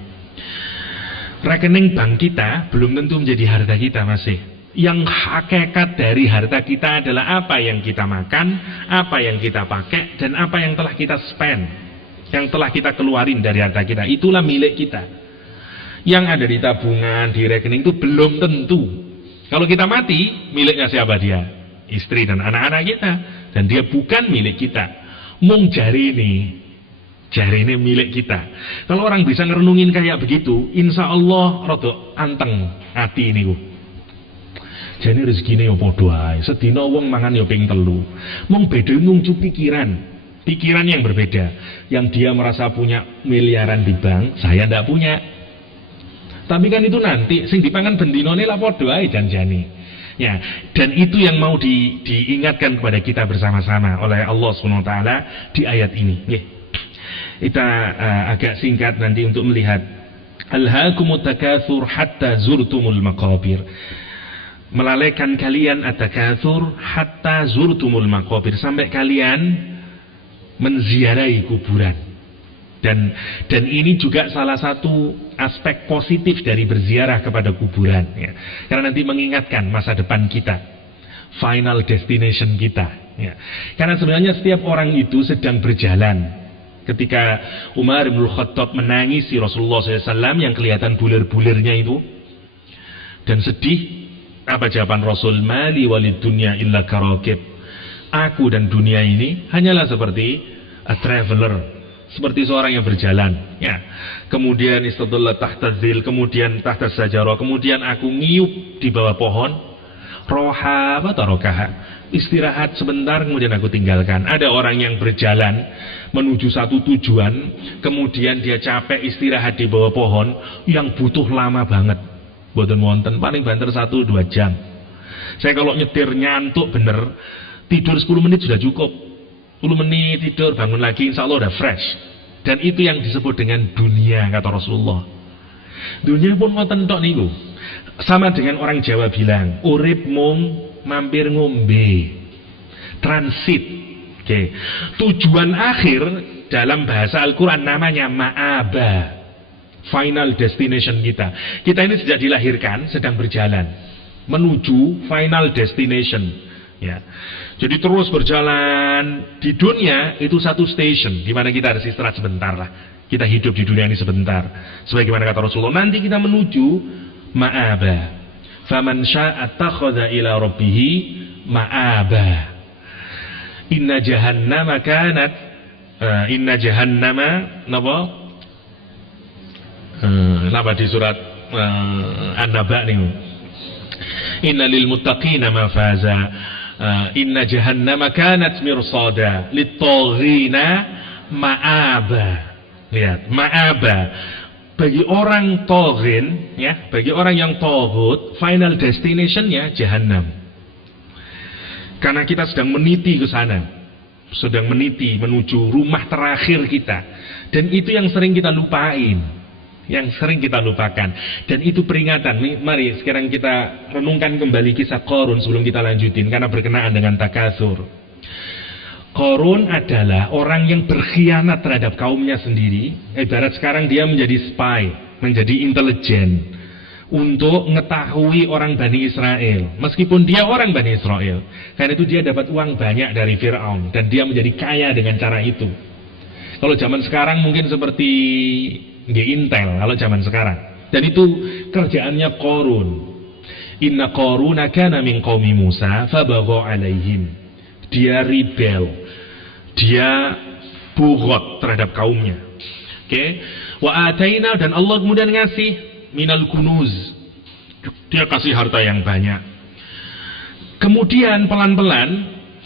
Rekening bank kita belum tentu menjadi harta kita masih. Yang hakikat dari harta kita adalah apa yang kita makan, apa yang kita pakai, dan apa yang telah kita spend, yang telah kita keluarin dari harta kita. Itulah milik kita. Yang ada di tabungan, di rekening itu belum tentu. Kalau kita mati, miliknya siapa dia? Istri dan anak-anak kita. Dan dia bukan milik kita. Mung jari ini milik kita. Kalau orang bisa ngerenungin kayak begitu, insya Allah rada anteng hati ini. Jadi rezekine yo padha ae. Sedina wong mangan yo ping 3. Mung beda nungcu pikiran yang berbeda. Yang dia merasa punya miliaran di bank, saya ndak punya. Tapi kan itu nanti sing dipangan bendinone lah padha ae janjane. Ya, dan itu yang mau diingatkan kepada kita bersama-sama oleh Allah Subhanahu wa taala di ayat ini. Nggih. Kita agak singkat nanti untuk melihat alhaakumut takatsur hatta zurtumul maqabir. Melalaikan kalian at-takatsur hatta zurtumul maqabir, sampai kalian menziarahi kuburan. Dan ini juga salah satu aspek positif dari berziarah kepada kuburan, ya. Karena nanti mengingatkan masa depan kita, final destination kita, ya. Karena sebenarnya setiap orang itu sedang berjalan. Ketika Umar bin Khattab menangisi Rasulullah SAW yang kelihatan bulir-bulirnya itu dan sedih, apa jawaban Rasul? Mali walid dunya illa karakib. Aku dan dunia ini hanyalah seperti a traveler, seperti seorang yang berjalan, ya. Kemudian istadalla tahta zil, kemudian tahta sajarah, kemudian aku ngiup di bawah pohon. Roha wa tarokaha, istirahat sebentar kemudian aku tinggalkan. Ada orang yang berjalan menuju satu tujuan, kemudian dia capek istirahat di bawah pohon yang butuh lama banget. Boten wonten, paling banter 1-2 jam. Saya kalau nyetir nyantuk bener, tidur 10 menit sudah cukup. 10 menit tidur, bangun lagi, insya Allah udah fresh. Dan itu yang disebut dengan dunia, kata Rasulullah. Dunia pun ngoten tok niku. Sama dengan orang Jawa bilang, urip mung mampir ngombe. Transit. Oke. Tujuan akhir dalam bahasa Al-Quran namanya ma'aba. Final destination kita. Kita ini sejak dilahirkan sedang berjalan menuju final destination, ya. Jadi terus berjalan di dunia itu satu station di mana kita harus istirahat sebentar lah. Kita hidup di dunia ini sebentar. Sebagaimana kata Rasulullah, nanti kita menuju ma'aba. Faman syaa'a takhadha ila rabbih ma'aba. Inna jahannama kanat inna jahannama napa? Napa di surat An-Naba niku. Inna lil muttaqina mafaza. Inna jahannama kanat mirsada lit-taghina ma'aba. Lihat, ma'aba. Bagi orang taghin, ya, bagi orang yang taghut, final destination-nya jahannam. Karena kita sedang meniti ke sana. Sedang meniti menuju rumah terakhir kita. Dan itu yang sering kita lupain. Yang sering kita lupakan. Dan itu peringatan. Mari sekarang kita renungkan kembali kisah Qarun sebelum kita lanjutin, karena berkenaan dengan takatsur. Qarun adalah orang yang berkhianat terhadap kaumnya sendiri. Ibarat sekarang dia menjadi spy, menjadi intelijen untuk mengetahui orang Bani Israel. Meskipun dia orang Bani Israel, karena itu dia dapat uang banyak dari Fir'aun dan dia menjadi kaya dengan cara itu. Kalau zaman sekarang mungkin seperti Intel kalau zaman sekarang. Dan itu kerjaannya Qarun. Inna Qaruna kana min qaumi Musa fabagha alaihim. Dia rebel. Dia bughot terhadap kaumnya. Oke. Wa ataina, dan Allah kemudian ngasih minal kunuz. Dia kasih harta yang banyak. Kemudian pelan-pelan,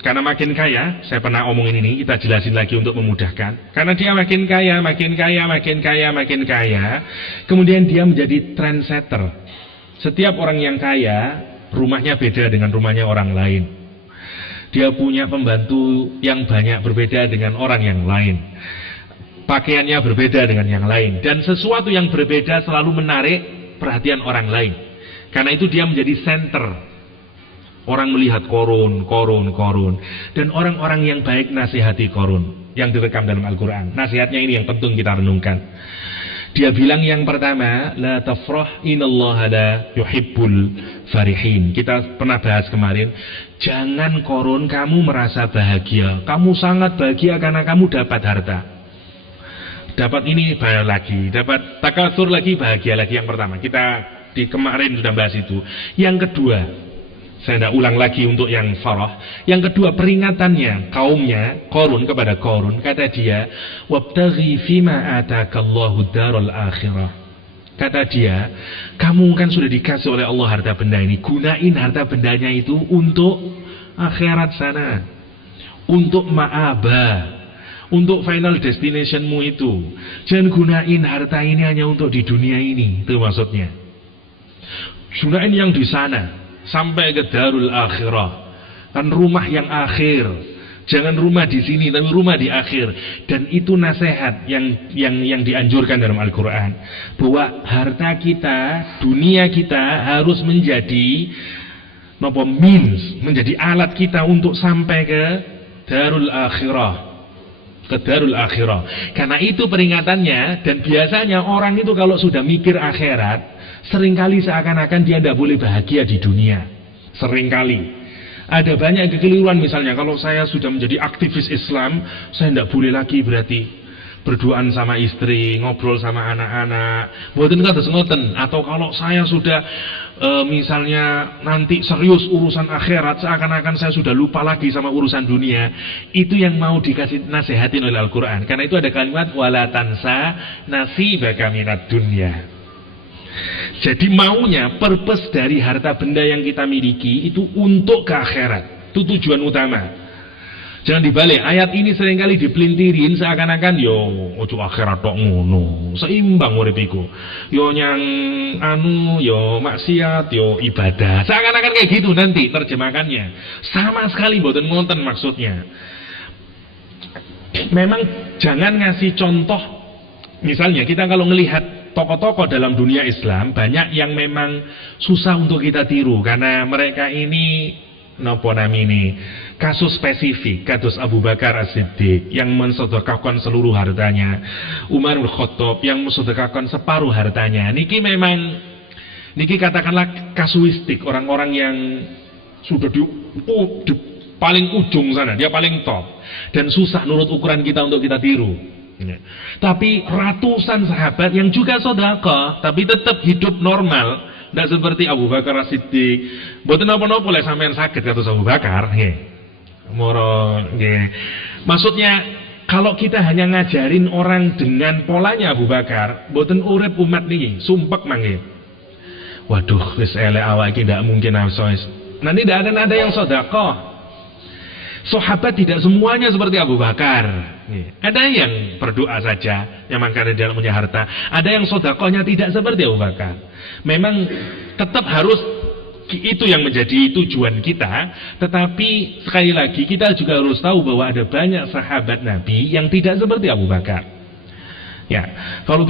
karena makin kaya, saya pernah omongin ini, kita jelasin lagi untuk memudahkan. Karena dia makin kaya, kemudian dia menjadi trendsetter. Setiap orang yang kaya, rumahnya beda dengan rumahnya orang lain. Dia punya pembantu yang banyak berbeda dengan orang yang lain. Pakaiannya berbeda dengan yang lain. Dan sesuatu yang berbeda selalu menarik perhatian orang lain. Karena itu dia menjadi center. Orang melihat Korun. Dan orang-orang yang baik nasihati Korun. Yang direkam dalam Al-Quran. Nasihatnya ini yang penting kita renungkan. Dia bilang yang pertama, la tafrah inallaha la yuhibbul farihin. Kita pernah bahas kemarin, jangan Korun kamu merasa bahagia. Kamu sangat bahagia karena kamu dapat harta. Dapat ini bayar lagi, dapat takatsur lagi, bahagia lagi. Yang pertama, kita di kemarin sudah bahas itu. Yang kedua, saya tidak ulang lagi untuk yang farah. Yang kedua, peringatannya kaumnya Korun kepada Korun, kata dia, wabtaghi fima atakallahu darul akhirah. Kata dia, kamu kan sudah dikasih oleh Allah harta benda ini, gunain harta bendanya itu untuk akhirat sana, untuk ma'abah, untuk final destinationmu itu. Jangan gunain harta ini hanya untuk di dunia ini. Itu maksudnya. Gunain yang di sana sampai ke darul akhirah. Kan rumah yang akhir. Jangan rumah di sini, tapi rumah di akhir. Dan itu nasihat yang dianjurkan dalam Al-Quran. Bahwa harta kita, dunia kita harus menjadi means, menjadi alat kita untuk sampai ke darul akhirah. Ke darul akhirah. Karena itu peringatannya. Dan biasanya orang itu kalau sudah mikir akhirat, seringkali seakan-akan dia tidak boleh bahagia di dunia. Seringkali ada banyak kekeliruan. Misalnya kalau saya sudah menjadi aktivis Islam, saya tidak boleh lagi berarti berduaan sama istri, ngobrol sama anak-anak, buatin kata ngoten. Atau kalau saya sudah misalnya nanti serius urusan akhirat, seakan-akan saya sudah lupa lagi sama urusan dunia. Itu yang mau dikasih nasihatin oleh Al-Quran. Karena itu ada kalimat wala tansa nasibaka minad dunya. Jadi maunya, purpose dari harta benda yang kita miliki itu untuk ke akhirat. Itu tujuan utama. Jangan dibalik, ayat ini seringkali dipelintirin seakan-akan yo ojo akhirat tok ngono, seimbang urip iku. Yo nyang yo maksiat, yo ibadah. Seakan-akan kayak gitu nanti terjemahannya. Sama sekali mboten ngonten maksudnya. Memang jangan ngasih contoh. Misalnya kita kalau melihat tokoh-tokoh dalam dunia Islam, banyak yang memang susah untuk kita tiru karena mereka ini nopo namine kasus spesifik. Kados Abu Bakar As-Siddiq yang mensedekahkan seluruh hartanya, Umar bin Khattab yang mensedekahkan separuh hartanya. Niki memang katakanlah kasuistik, orang-orang yang sudah di paling ujung sana, dia paling top dan susah menurut ukuran kita untuk kita tiru. Tapi ratusan sahabat yang juga sedekah tapi tetap hidup normal, tidak seperti Abu Bakar As-Siddiq. Mboten napa-napa lek sampean saged kados Abu Bakar, nggih. Moro nggih. Maksudnya kalau kita hanya ngajarin orang dengan polanya Abu Bakar, mboten urip umat niki, sumpek mangke. Waduh, wis elek awak iki ndak mungkin asos. Nanti tidak ada yang sedekah. Sahabat tidak semuanya seperti Abu Bakar. Ada yang berdoa saja, yang karena dia punya harta. Ada yang sedekahnya tidak seperti Abu Bakar. Memang tetap harus itu yang menjadi tujuan kita. Tetapi sekali lagi kita juga harus tahu bahwa ada banyak sahabat Nabi yang tidak seperti Abu Bakar. Ya, kalau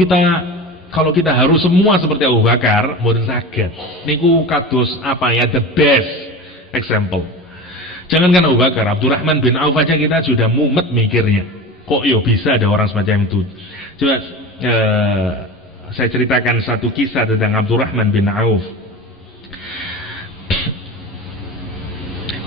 kita harus semua seperti Abu Bakar, mboten saged. Niku kados apa ya, the best example. Jangankan Abu Bakar, Abdurrahman bin Auf aja kita sudah mumet mikirnya. Kok yo bisa ada orang semacam itu? Coba saya ceritakan satu kisah tentang Abdurrahman bin Auf.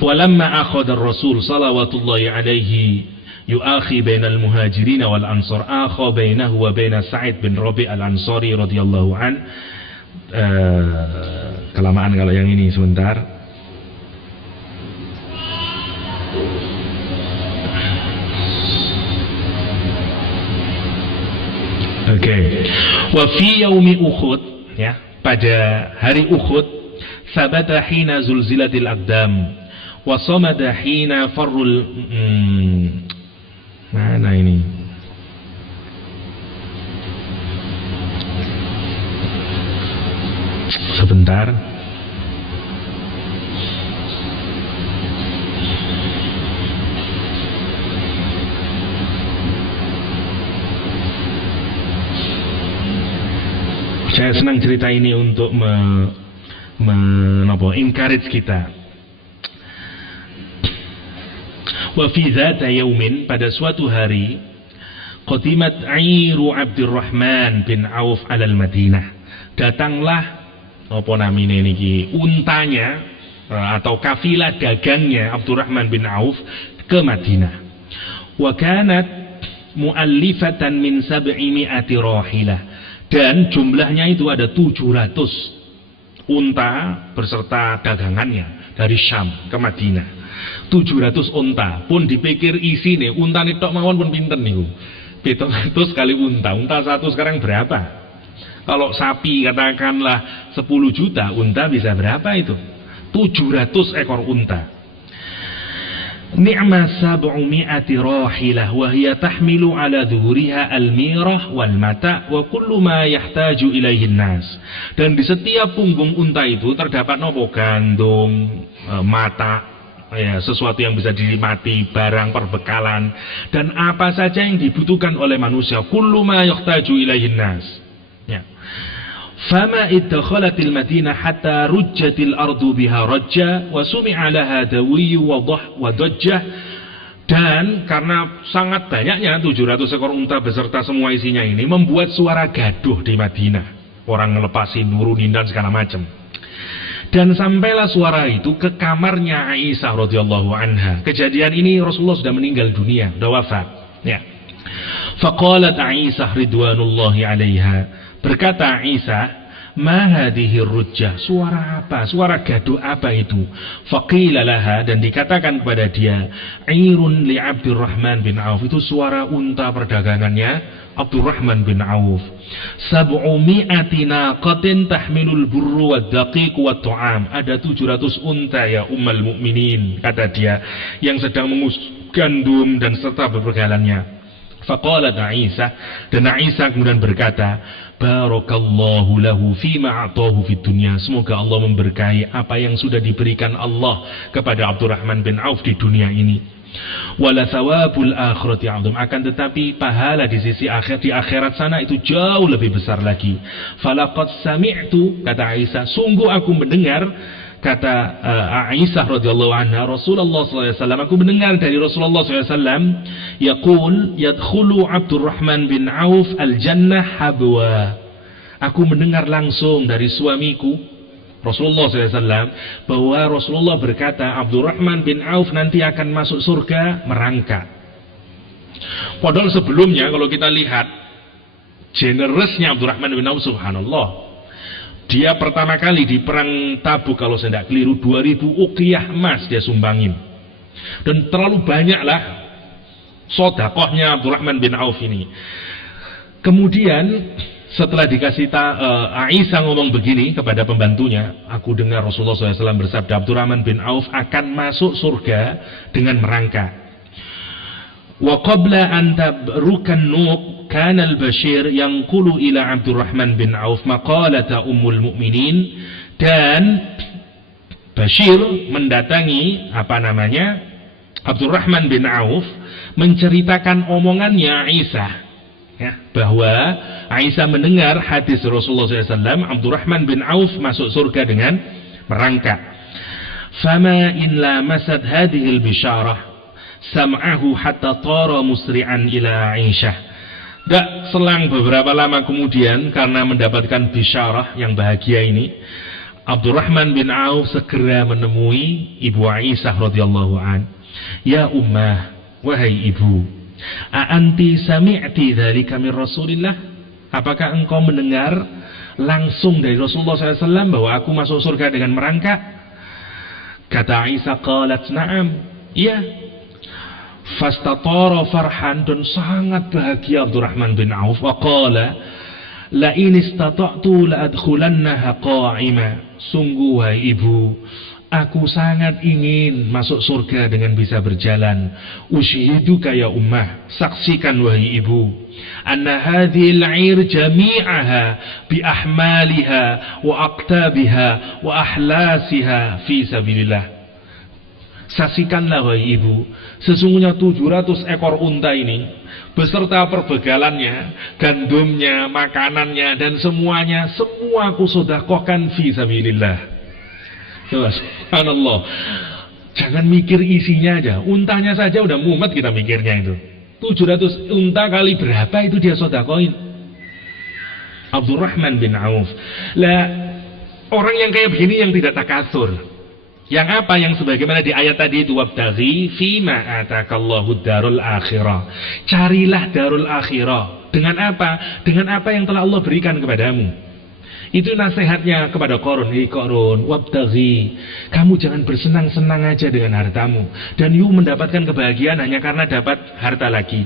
Walamma akhadha ar-Rasul salawatullahi alaihi yu'akhi bainal muhajirin wal ansar, akha bainahu wa bain Sa'id bin Rabi' al-Ansari radhiyallahu an. Kelamaan kalau yang ini sebentar. Oke. Wa fi yaumi Uhud, ya, pada hari Uhud, sabata hina zulzilatil aqdam wa samada hina farrul mana ini? Sebentar. Saya senang cerita ini untuk encourage kita. Wa fi dzata yaumin, pada suatu hari, qadimat airu Abdurrahman bin Auf alal Madinah. Datanglah apa namanya niki, untanya atau kafilah dagangnya Abdurrahman bin Auf ke Madinah. Wa kanat muallifatan min 700 rahilah, dan jumlahnya itu ada 700 unta beserta dagangannya dari Syam ke Madinah. 700 unta, pun dipikir isine unta tok mawon pun pinten niku. 700 kali unta satu sekarang berapa? Kalau sapi katakanlah 10 juta, unta bisa berapa itu? 700 ekor unta. Ni'ma 700 rahilah wa hiya tahmilu ala dhuhuriha al-mirah wal mata wa kullu ma yahtaju ilaihi nas. Dan di setiap punggung unta itu terdapat nopo, gandum, mata, ya, sesuatu yang bisa dinikmati, barang perbekalan, dan apa saja yang dibutuhkan oleh manusia. Kullu ma yahtaju ilaihi nas. Ya. Fama iddakhallatil Madinah hatta rujjatil ardu biha rajja wa sumi'a laha dawiyyu wa dajjah. Dan karena sangat banyaknya 700 ekor unta beserta semua isinya ini membuat suara gaduh di Madinah. Orang ngelepasin, nurunin dan segala macam. Dan sampailah suara itu ke kamarnya Aisyah radhiyallahu anha. Kejadian ini Rasulullah sudah meninggal dunia, sudah wafat. Ya. Faqalat Aisyah ridwanullahi 'alaiha. Berkata Aisyah, "Ma hadhihi rujjah?" Suara apa? Suara gaduh apa itu? Faqila laha, dan dikatakan kepada dia, "Airun li Abdurrahman bin Auf." Itu suara unta perdagangannya Abdurrahman bin Auf. 700 naqatin tahmilul burru wad daqiq wat ta'am. Ada 700 unta ya Ummul Mukminin, kata dia, yang sedang mengus gandum dan serta berbekalannya. Faqalat Aisyah, dan Aisyah kemudian berkata, "Barakallahu lahu fima a'tahu fid dunya." Semoga Allah memberkahi apa yang sudah diberikan Allah kepada Abdurrahman bin Auf di dunia ini. Wala thawabul akhirati 'azim, akan tetapi pahala di sisi akhir, di akhirat sana itu jauh lebih besar lagi. Falaqad sami'tu, kata Aisyah, sungguh aku mendengar, kata Aisyah radhiyallahu anha, Rasulullah SAW, aku mendengar dari Rasulullah SAW, yaqul yadkhulu Abdurrahman bin Auf al-jannah habwa. Aku mendengar langsung dari suamiku Rasulullah SAW bahwa Rasulullah berkata Abdurrahman bin Auf nanti akan masuk surga merangkak. Padahal sebelumnya kalau kita lihat generousnya Abdurrahman bin Auf, subhanallah, dia pertama kali di perang Tabuk kalau saya tidak keliru 2000 uqiyah emas dia sumbangin. Dan terlalu banyaklah sedekahnya Abdurrahman bin Auf ini. Kemudian setelah dikasih Aisyah ngomong begini kepada pembantunya, aku dengar Rasulullah SAW bersabda Abdurrahman bin Auf akan masuk surga dengan merangkak. Wa qabla an tabrukan nuq kana al-Bashir yanqulu ila Abdurrahman bin Auf maqalata Ummul Mukminin, dan Bashir mendatangi Abdurrahman bin Auf menceritakan omongannya Aisyah, ya, bahwa Aisyah mendengar hadis Rasulullah SAW Abdurrahman bin Auf masuk surga dengan merangkak. Fama in lamasat hadhil bisyarah sam'ahu hatta tara musri'an ila Aisyah. Tak selang beberapa lama kemudian, karena mendapatkan bisyarah yang bahagia ini, Abdurrahman bin Auf segera menemui ibu Aisyah radhiyallahu an. Ya ummah, wahai ibu, anti sami'ti dzalika min Rasulillah? Apakah engkau mendengar langsung dari Rasulullah SAW bahwa aku masuk surga dengan merangkak? Kata Aisyah, qalat na'am, iya. Fastatara farhan, dan sangat bahagia Abdurrahman bin Auf. Wa qala la in istata'tu la adkhulannaha qa'ima. Sungguh wahai ibu, aku sangat ingin masuk surga dengan bisa berjalan. Usyiduka ya ummah, saksikan wahai ibu, anna hadhil 'ir jami'aha bi ahmaliha wa aqtabiha wa ahlasiha fi sabilillah. Saksikanlah wahai ibu, sesungguhnya 700 ekor unta ini beserta perbegalannya, gandumnya, makanannya, dan semuanya, semua aku sedekahkan fi sabilillah. Subhanallah. Jangan mikir isinya aja, untanya saja udah mumet kita mikirnya itu. 700 unta kali berapa itu dia sedekahin? Abdurrahman bin Auf. Lah, orang yang kayak begini yang tidak takasur. Yang apa? Yang sebagaimana di ayat tadi itu, wabtaghi fima atakallahu darul akhirah. Carilah darul akhirah. Dengan apa? Dengan apa yang telah Allah berikan kepadamu. Itu nasihatnya kepada Qarun. Hei Qarun, wabtaghi, kamu jangan bersenang-senang aja dengan hartamu, dan you mendapatkan kebahagiaan hanya karena dapat harta lagi,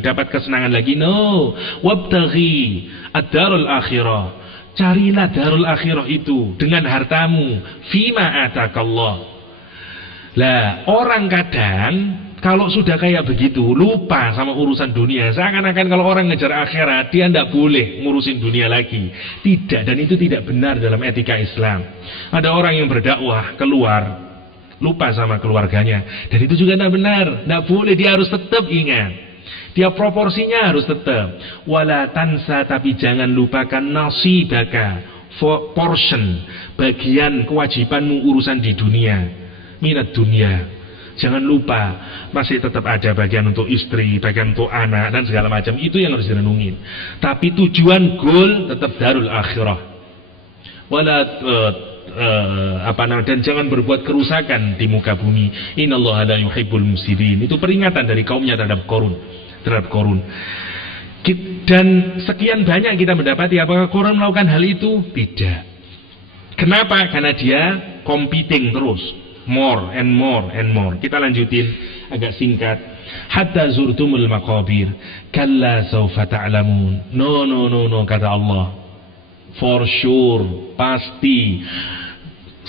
dapat kesenangan lagi. No, wabtaghi ad-darul akhirah. Carilah darul akhirah itu dengan hartamu. Fima atakallah. Lah, orang kadang kalau sudah kayak begitu lupa sama urusan dunia. Seakan-akan kalau orang ngejar akhirat, dia tidak boleh ngurusin dunia lagi. Tidak, dan itu tidak benar dalam etika Islam. Ada orang yang berdakwah keluar, lupa sama keluarganya, dan itu juga tidak benar. Tidak boleh, dia harus tetap ingat. Dia proporsinya harus tetap. Wala tansa, tapi jangan lupakan nasibaka, portion, bagian kewajibanmu urusan di dunia. Minat dunia. Jangan lupa, masih tetap ada bagian untuk istri, bagian untuk anak, dan segala macam. Itu yang harus direnungin. Tapi tujuan goal tetap darul akhirah. Wala dan jangan berbuat kerusakan di muka bumi. Innallaha la yuhibbul mufsidin. Itu peringatan dari kaumnya terhadap Qarun. Dan sekian banyak kita mendapati apakah Qarun melakukan hal itu? Tidak. Kenapa? Karena dia competing terus, more and more and more. Kita lanjutin agak singkat. Hatta zurtumul maqabir kalla sawfa ta'lamun. No, kata Allah, for sure, pasti,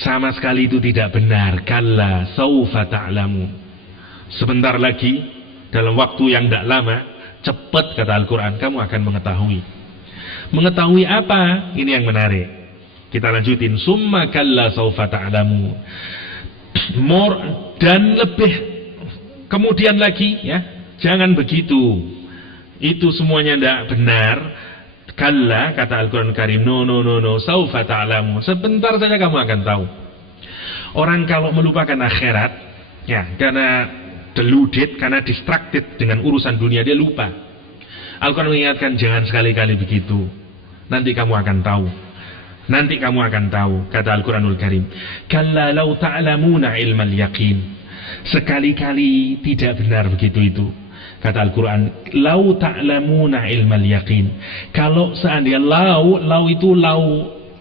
sama sekali itu tidak benar. Kalla sawfa ta'lamun. Sebentar lagi, dalam waktu yang tidak lama, cepat kata Al-Quran, kamu akan mengetahui. Mengetahui apa? Ini yang menarik. Kita lanjutin. Summa kalla sawfa ta'lamu. More dan lebih. Kemudian lagi, ya, jangan begitu. Itu semuanya tidak benar. Kalla kata Al-Quran Karim. No, sawfa ta'lamu. Sebentar saja kamu akan tahu. Orang kalau melupakan akhirat, ya, karena deluded, karena distracted dengan urusan dunia, dia lupa. Al-Quran mengingatkan, jangan sekali-kali begitu. Nanti kamu akan tahu. Kata Al-Quranul Karim, kalla law ta'lamuna ilmal yaqin. Sekali-kali tidak benar begitu itu. Kata Al-Quran, law ta'lamuna ilmal yaqin. Kalau seandainya law itu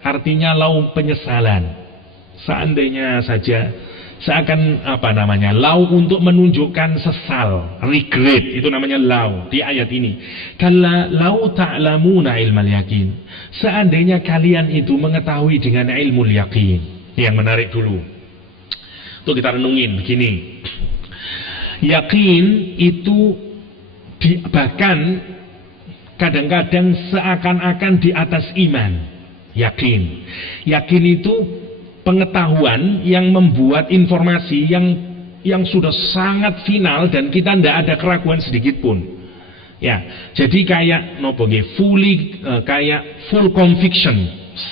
artinya law penyesalan. Seandainya saja, seakan law untuk menunjukkan sesal, regret, itu namanya law di ayat ini. Kalla law ta'lamuna ilmal yaqin. Seandainya kalian itu mengetahui dengan ilmu yaqin. Yang menarik dulu, itu kita renungin begini. Yakin itu bahkan kadang-kadang seakan-akan di atas iman. Yakin itu pengetahuan yang membuat informasi yang sudah sangat final dan kita tidak ada keraguan sedikit pun. Ya, jadi kayak kayak full conviction,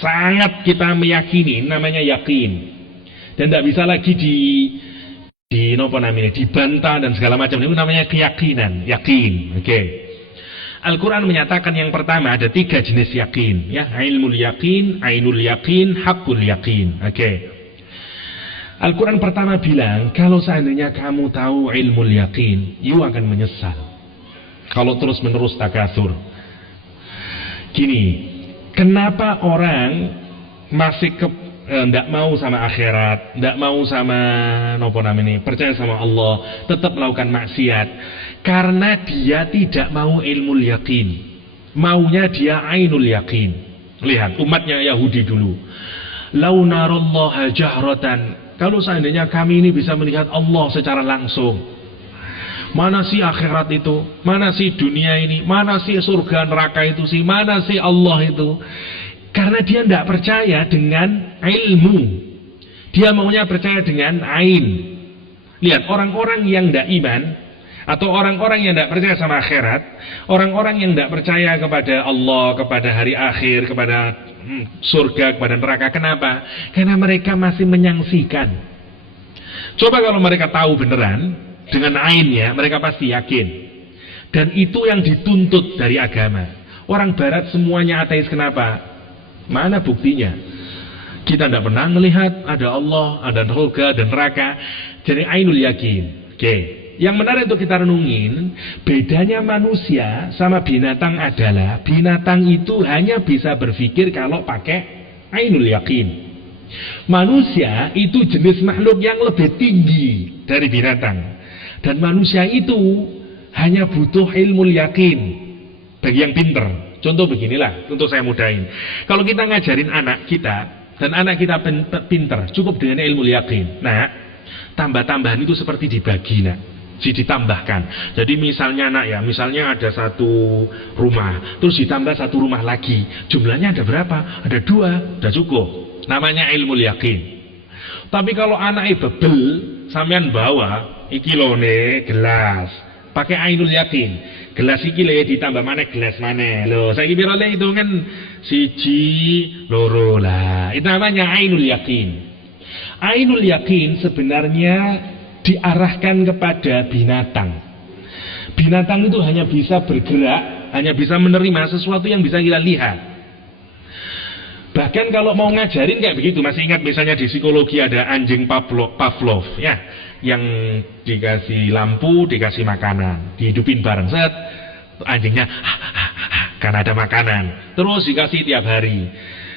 sangat kita meyakini, namanya yakin. Dan tidak bisa lagi dibantah dan segala macam. Itu namanya keyakinan, yakin. Oke. Al-Quran menyatakan yang pertama ada 3 jenis yakin, ya, ilmul yakin, ainul yakin, haqqul yakin. Oke. Al-Quran pertama bilang, kalau seandainya kamu tahu ilmul yakin, you akan menyesal kalau terus-menerus takasur. Gini, kenapa orang masih tidak mau sama akhirat, tidak mau sama percaya sama Allah, tetap melakukan maksiat? Karena dia tidak mau ilmu yakin, maunya dia ainul yakin. Lihat umatnya Yahudi dulu, lau narallaha jahratan, kalau seandainya kami ini bisa melihat Allah secara langsung, mana sih akhirat itu, mana sih dunia ini, mana sih surga neraka itu sih, mana sih Allah itu. Karena dia tidak percaya dengan ilmu, dia maunya percaya dengan ain. Lihat, orang-orang yang tidak iman, atau orang-orang yang tidak percaya sama akhirat, orang-orang yang tidak percaya kepada Allah, kepada hari akhir, kepada surga, kepada neraka. Kenapa? Karena mereka masih menyaksikan. Coba kalau mereka tahu beneran, dengan ainnya, mereka pasti yakin. Dan itu yang dituntut dari agama. Orang barat semuanya ateis, kenapa? Mana buktinya? Kita tidak pernah melihat ada Allah, ada surga dan neraka. Jadi ainul yakin. Oke. Yang menarik untuk kita renungin, bedanya manusia sama binatang adalah binatang itu hanya bisa berpikir kalau pakai ainul yakin. Manusia itu jenis makhluk yang lebih tinggi dari binatang. Dan manusia itu hanya butuh ilmu yakin. Bagi yang pinter, contoh beginilah, untuk saya mudahin. Kalau kita ngajarin anak kita, dan anak kita pinter, cukup dengan ilmu yakin. Nah, tambah-tambahan itu seperti dibagi, nak. Ditambahkan. Jadi misalnya nak ya, misalnya ada satu rumah, terus ditambah satu rumah lagi. Jumlahnya ada berapa? Ada 2, udah cukup. Namanya ilmu yakin. Tapi kalau anaknya bebel, sampean bawa, iki lone gelas, pakai ainul yakin. Gelas iki le ditambah mana gelas mana. Loh, saiki piro le hitungan 1, 2 lah. Itu namanya ainul yakin. Ainul yakin sebenarnya diarahkan kepada binatang. Binatang itu hanya bisa bergerak, hanya bisa menerima sesuatu yang bisa kita lihat. Bahkan kalau mau ngajarin kayak begitu, masih ingat misalnya di psikologi ada anjing Pavlov ya, yang dikasih lampu, dikasih makanan, dihidupin bareng, set, anjingnya karena ada makanan, terus dikasih tiap hari.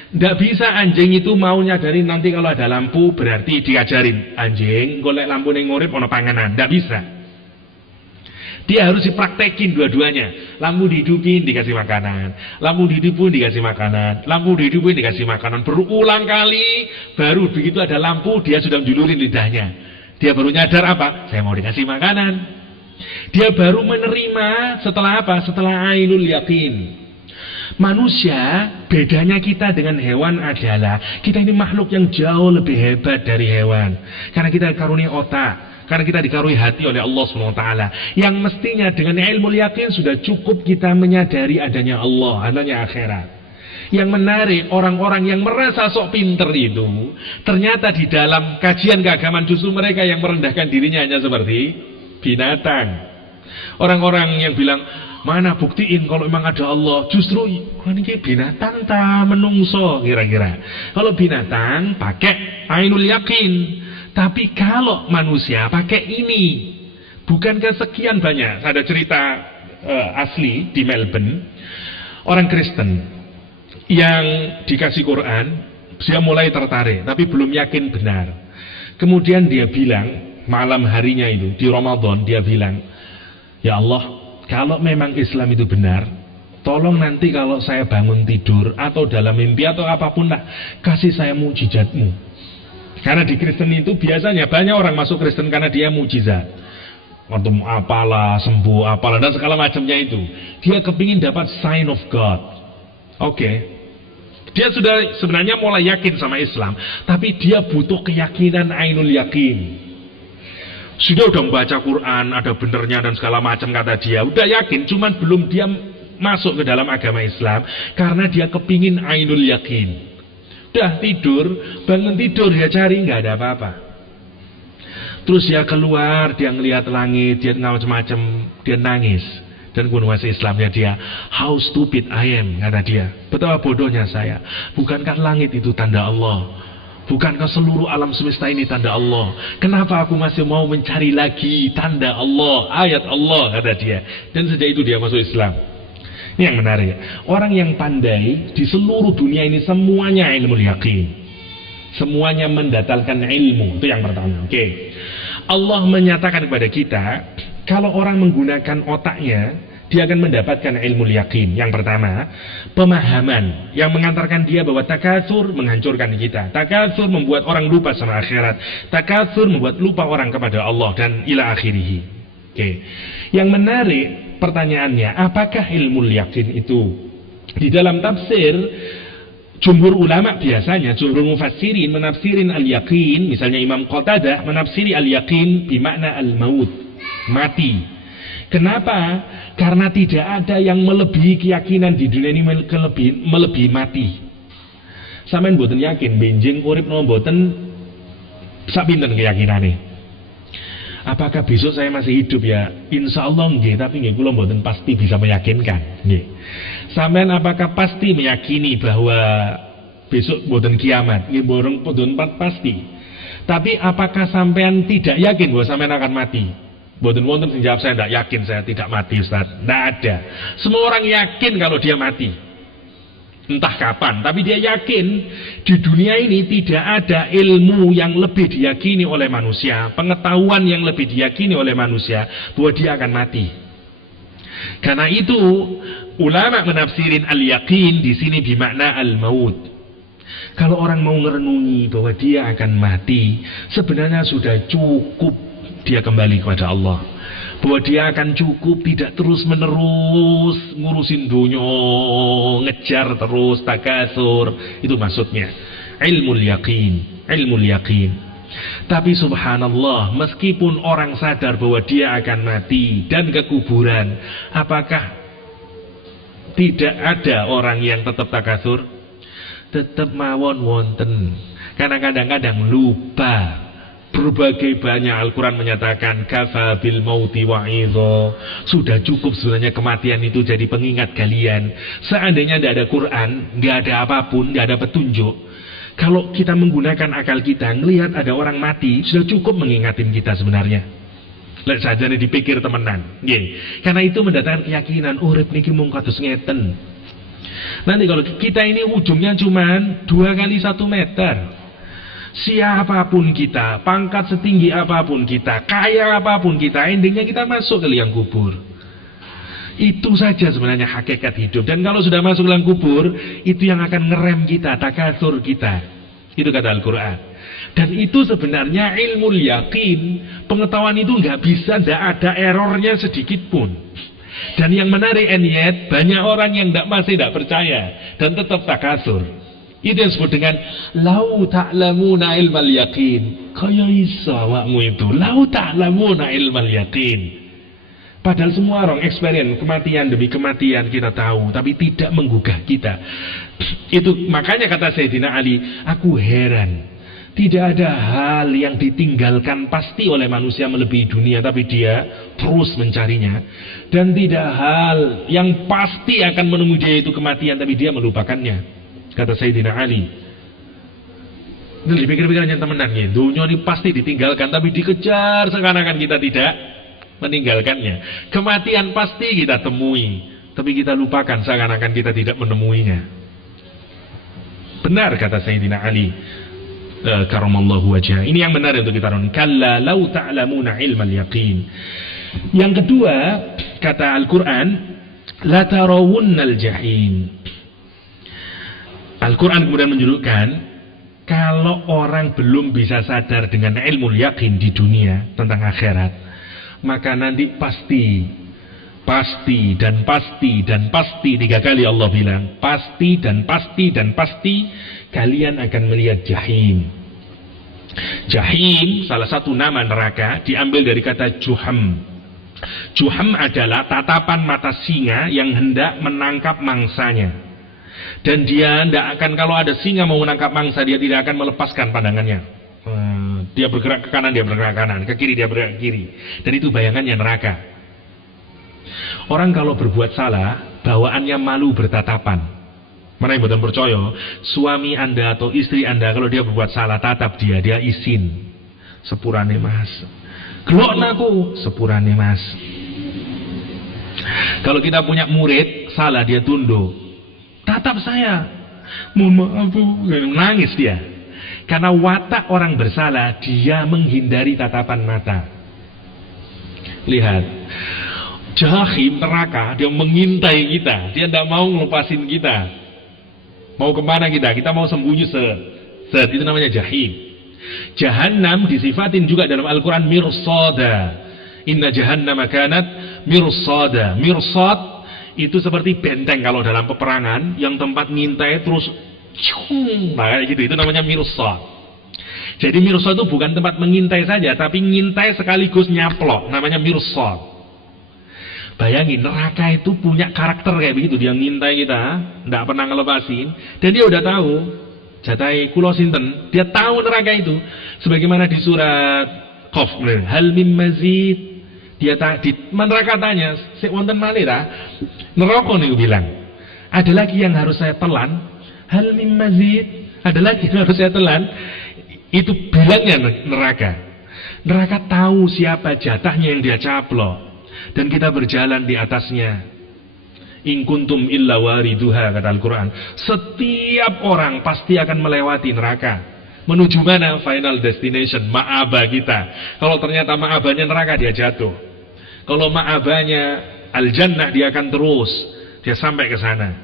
Tidak bisa anjing itu mau nyadarin nanti kalau ada lampu berarti diajarin anjing golek lampu ning ngurip ono panganan. Tidak bisa. Dia harus dipraktekin dua-duanya. Lampu dihidupin dikasih makanan, lampu dihidupin dikasih makanan, lampu dihidupin dikasih makanan, berulang kali. Baru begitu ada lampu dia sudah menjulurin lidahnya. Dia baru nyadar apa? Saya mau dikasih makanan. Dia baru menerima setelah apa? Setelah ainul yakin. Manusia, bedanya kita dengan hewan adalah kita ini makhluk yang jauh lebih hebat dari hewan. Karena kita dikaruniai otak, karena kita dikaruniai hati oleh Allah SWT. Yang mestinya dengan ilmu yakin sudah cukup kita menyadari adanya Allah, adanya akhirat. Yang menarik, orang-orang yang merasa sok pinter itu, ternyata di dalam kajian keagamaan justru mereka yang merendahkan dirinya hanya seperti binatang. Orang-orang yang bilang, mana buktiin kalau memang ada Allah? Justru ini binatang tak menungso kira-kira. Kalau binatang pakai ainul yakin, tapi kalau manusia pakai ini. Bukankah sekian banyak? Ada cerita asli di Melbourne, orang Kristen yang dikasih Quran, dia mulai tertarik, tapi belum yakin benar. Kemudian dia bilang, malam harinya itu di Ramadan, dia bilang, ya Allah, kalau memang Islam itu benar, tolong nanti kalau saya bangun tidur atau dalam mimpi atau apapun lah, kasih saya mukjizatmu. Karena di Kristen itu biasanya banyak orang masuk Kristen karena dia mukjizat. Untuk apalah, sembuh apalah dan segala macamnya itu. Dia kepingin dapat sign of God. Oke. Dia sudah sebenarnya mulai yakin sama Islam, tapi dia butuh keyakinan ainul yakin. Sudah membaca Quran, ada benernya dan segala macam kata dia. Udah yakin, cuman belum dia masuk ke dalam agama Islam karena dia kepingin ainul yakin. Udah tidur, bangun tidur dia cari nggak ada apa-apa. Terus dia keluar, dia ngelihat langit, dia macam-macam, dia nangis. Dan kuasa Islamnya dia, how stupid I am, kata dia. Betapa bodohnya saya. Bukankah langit itu tanda Allah? Bukankah seluruh alam semesta ini tanda Allah? Kenapa aku masih mau mencari lagi tanda Allah, ayat Allah, kata dia. Dan sejak itu dia masuk Islam. Ini yang menarik. Orang yang pandai di seluruh dunia ini semuanya ilmu yakin. Semuanya mendatangkan ilmu. Itu yang pertama. Oke. Allah menyatakan kepada kita, kalau orang menggunakan otaknya, dia akan mendapatkan ilmu yakin. Yang pertama, pemahaman yang mengantarkan dia bahwa takatsur menghancurkan kita. Takatsur membuat orang lupa sama akhirat. Takatsur membuat lupa orang kepada Allah dan ila akhirih. Oke. Yang menarik pertanyaannya, apakah ilmu yakin itu? Di dalam tafsir Jumhur ulama biasanya, jumhur mufassirin menafsirin al-yaqin, misalnya Imam Qatadah menafsiri al-yaqin bimakna al-maut, mati. Kenapa? Karena tidak ada yang melebihi keyakinan di dunia ini melebihi mati. Sampeyan mboten yakin benjing urip napa mboten sak pinten keyakinane. Apakah besok saya masih hidup ya? Insya Allah nggih, tapi nggih kula mboten pasti bisa meyakinkan. Nggih. Sampean apakah pasti meyakini bahwa besok mboten kiamat? Nggih mboten pasti. Tapi apakah sampean tidak yakin bahwa sampean akan mati? Mboten wonten sing jawab saya tidak yakin, saya tidak mati Ustaz. Tidak ada. Semua orang yakin kalau dia mati. Entah kapan, tapi dia yakin di dunia ini tidak ada ilmu yang lebih diyakini oleh manusia, pengetahuan yang lebih diyakini oleh manusia bahwa dia akan mati. Karena itu ulama menafsirin al-yaqin di sini bimakna al-maut. Kalau orang mau merenungi bahwa dia akan mati, sebenarnya sudah cukup dia kembali kepada Allah. Bahwa dia akan cukup tidak terus menerus ngurusin dunia, ngejar terus takasur. Itu maksudnya ilmul yaqin. Tapi subhanallah, meskipun orang sadar bahwa dia akan mati dan ke kuburan, apakah tidak ada orang yang tetap takasur? Tetap mawon wonten. Karena kadang-kadang lupa. Berbagai banyak Al-Quran menyatakan kafa bil mauti wa'idho, sudah cukup sebenarnya kematian itu jadi pengingat kalian. Seandainya tidak ada Quran, nggak ada apapun, nggak ada petunjuk, kalau kita menggunakan akal kita melihat ada orang mati, sudah cukup mengingatin kita sebenarnya. Lek saja dipikir temenan. Karena itu mendatangkan keyakinan urip niki mung kados ngeten. Nanti kalau kita ini ujungnya cuman 2 kali 1 meter. Siapapun kita, pangkat setinggi apapun kita, kaya apapun kita, endingnya kita masuk ke liang kubur. Itu saja sebenarnya hakikat hidup. Dan kalau sudah masuk ke liang kubur, itu yang akan ngerem kita, takasur kita. Itu kata Al-Quran. Dan itu sebenarnya ilmu yakin. Pengetahuan itu nggak bisa, nggak ada errornya sedikit pun. Dan yang menarik enyet, banyak orang yang masih tidak percaya dan tetap takasur. Itu yang disebut dengan lau ta'lamuna ilmal yaqin. Kaya iso awakmu itu lau ta'lamuna ilmal yaqin. Padahal semua orang experience kematian demi kematian kita tahu, tapi tidak menggugah kita. Itu makanya kata Sayyidina Ali, aku heran. Tidak ada hal yang ditinggalkan pasti oleh manusia melebihi dunia, tapi dia terus mencarinya. Dan tidak hal yang pasti akan menemui dia itu kematian, tapi dia melupakannya. Kata Sayyidina Ali. Ini dipikir-pikirnya temenan ya. Dunia ini pasti ditinggalkan, tapi dikejar seakan-akan kita tidak meninggalkannya. Kematian pasti kita temui, tapi kita lupakan seakan-akan kita tidak menemuinya. Benar kata Sayyidina Ali. Karamallahu wajhah. Ini yang benar untuk kita renung. Kalla lau ta'lamuna ilmal yaqin. Yang kedua, kata Al-Quran, la tarawunnal jahim. Al-Quran kemudian menunjukkan kalau orang belum bisa sadar dengan ilmu yakin di dunia tentang akhirat, maka nanti pasti 3 kali Allah bilang pasti dan pasti kalian akan melihat jahim. Jahim salah satu nama neraka, diambil dari kata juham. Juham adalah tatapan mata singa yang hendak menangkap mangsanya. Dan dia tidak akan, kalau ada singa mau menangkap mangsa, dia tidak akan melepaskan pandangannya. Dia bergerak ke kanan, dia bergerak ke kanan, ke kiri, dia bergerak ke kiri. Dan itu bayangannya neraka. Orang kalau berbuat salah, bawaannya malu bertatapan. Mana yang betul percaya, suami Anda atau istri Anda kalau dia berbuat salah, tatap dia isin. Sepurane mas. Gelok naku, sepurane mas. Kalau kita punya murid, salah dia tunduk. Tatap saya, mohon maaf, nangis dia. Karena watak orang bersalah, dia menghindari tatapan mata. Lihat, jahim neraka, dia mengintai kita, dia tidak mau ngelupasin kita. Mau kemana kita? Kita mau sembunyi set, itu namanya jahim. Jahannam disifatin juga dalam Al-Quran mirsada. Inna jahannama kanat mirsada. Mirsad itu seperti benteng kalau dalam peperangan, yang tempat ngintai terus Nah, kayak gitu, itu namanya mirsad. Jadi mirsad itu bukan tempat mengintai saja, tapi ngintai sekaligus nyaplok, namanya mirsad. Bayangin, neraka itu punya karakter kayak begitu, dia ngintai kita, tidak pernah ngelepasin, dan dia udah tahu jatai kulo sinten, dia tahu neraka itu. Sebagaimana di surat Qaf, hal mim mazid, dia di neraka tanya, sik wonten malih ta? Neraka niku bilang, ada lagi yang harus saya telan, hal mim mazid, ada lagi yang harus saya telan. Itu bilangnya neraka. Neraka tahu siapa jatahnya yang dia caplok, dan kita berjalan di atasnya. In kuntum illa wariduha, kata Al-Quran. Setiap orang pasti akan melewati neraka. Menuju mana? Final destination, ma'aba kita. Kalau ternyata ma'abanya neraka, dia jatuh. Kalau ma'abanya al-jannah, dia akan terus, dia sampai ke sana.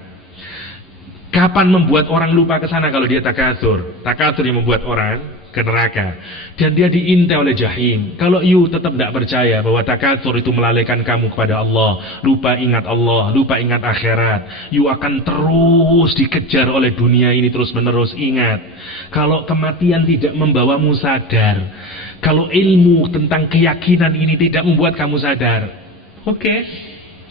Kapan membuat orang lupa ke sana? Kalau dia takatsur. Takatsur yang membuat orang ke neraka. Dan dia diintai oleh jahim. Kalau you tetap tidak percaya bahwa takatsur itu melalaikan kamu kepada Allah, lupa ingat Allah, lupa ingat akhirat, you akan terus dikejar oleh dunia ini terus menerus. Ingat, kalau kematian tidak membawamu sadar, kalau ilmu tentang keyakinan ini tidak membuat kamu sadar, oke.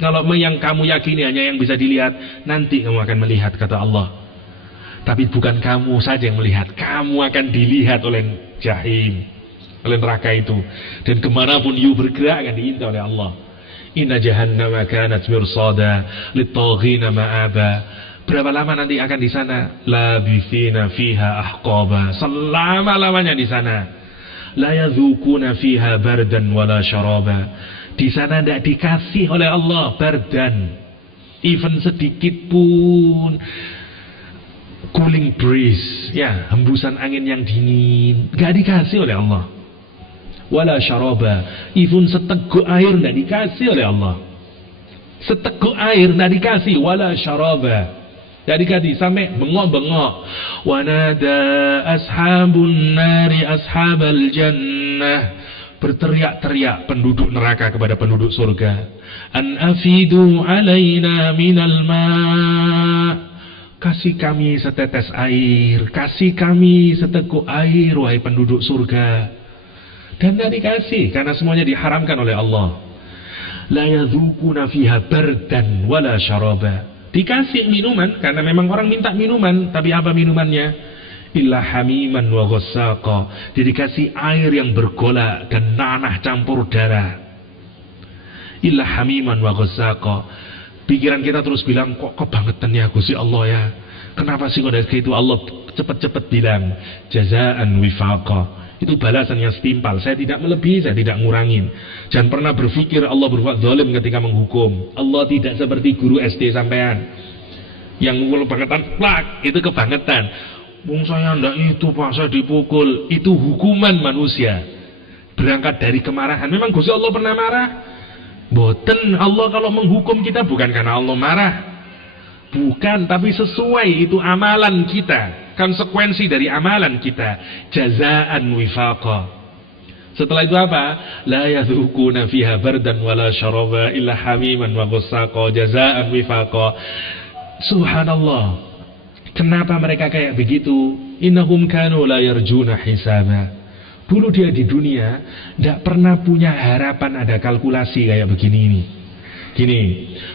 Kalau yang kamu yakini hanya yang bisa dilihat, nanti kamu akan melihat, kata Allah. Tapi bukan kamu saja yang melihat, kamu akan dilihat oleh jahim, oleh neraka itu. Dan kemanapun you bergerak akan diintai oleh Allah. Inna jahannama kanat mirsada lit-taghina ma'aba. Berapa lama nanti akan di sana? Labithina fiha ahqaba. Selama-lamanya di sana. La yadhukuna fiha bardan wala syaraba. Di sana tidak dikasih oleh Allah bardan, even sedikit pun cooling breeze, ya, hembusan angin yang dingin, nggak dikasih oleh Allah. Wala syaraba, even seteguk air tidak dikasih oleh Allah. Seteguk air tidak dikasih, wala syaraba, tidak dikasih, sampai bengok-bengok. Wanada ashabun nari ashabal jannah, berteriak-teriak penduduk neraka kepada penduduk surga, an afidu alaina minal ma', kasih kami setetes air, kasih kami seteguk air, wahai penduduk surga. Dan tidak dikasih karena semuanya diharamkan oleh Allah. La yadhukuna fiha bardan wala syaraba. Dikasih minuman karena memang orang minta minuman, tapi apa minumannya? Illa hamiman wa ghassaqa, dikasih air yang bergolak dan nanah campur darah. Illa hamiman wa ghassaqa. Pikiran kita terus bilang, kok kebangetan ya Gusti Allah ya, kenapa sih kok dari itu? Allah cepat-cepat bilang jazaan wifaqa, itu balasan yang setimpal. Saya tidak melebihi, saya tidak ngurangin. Jangan pernah berpikir Allah berbuat zalim ketika menghukum. Allah tidak seperti guru SD sampean yang mukul bangetan, plak, itu kebangetan. Bung saya ndak itu Pak, saya dipukul. Itu hukuman manusia berangkat dari kemarahan. Memang Gusti Allah pernah marah? Boten. Allah kalau menghukum kita bukan karena Allah marah, bukan, tapi sesuai itu amalan kita, konsekuensi dari amalan kita. Jazaan wifaqa. Setelah itu apa? La yadhukuna fiha bardan wala syaraba illa hamiman wa ghassaqa jazaan wifaqa. Subhanallah. Kenapa mereka kayak begitu? Innahum kanu la yarjuna hisaba. Dulu dia di dunia tidak pernah punya harapan ada kalkulasi kayak begini ini. Gini,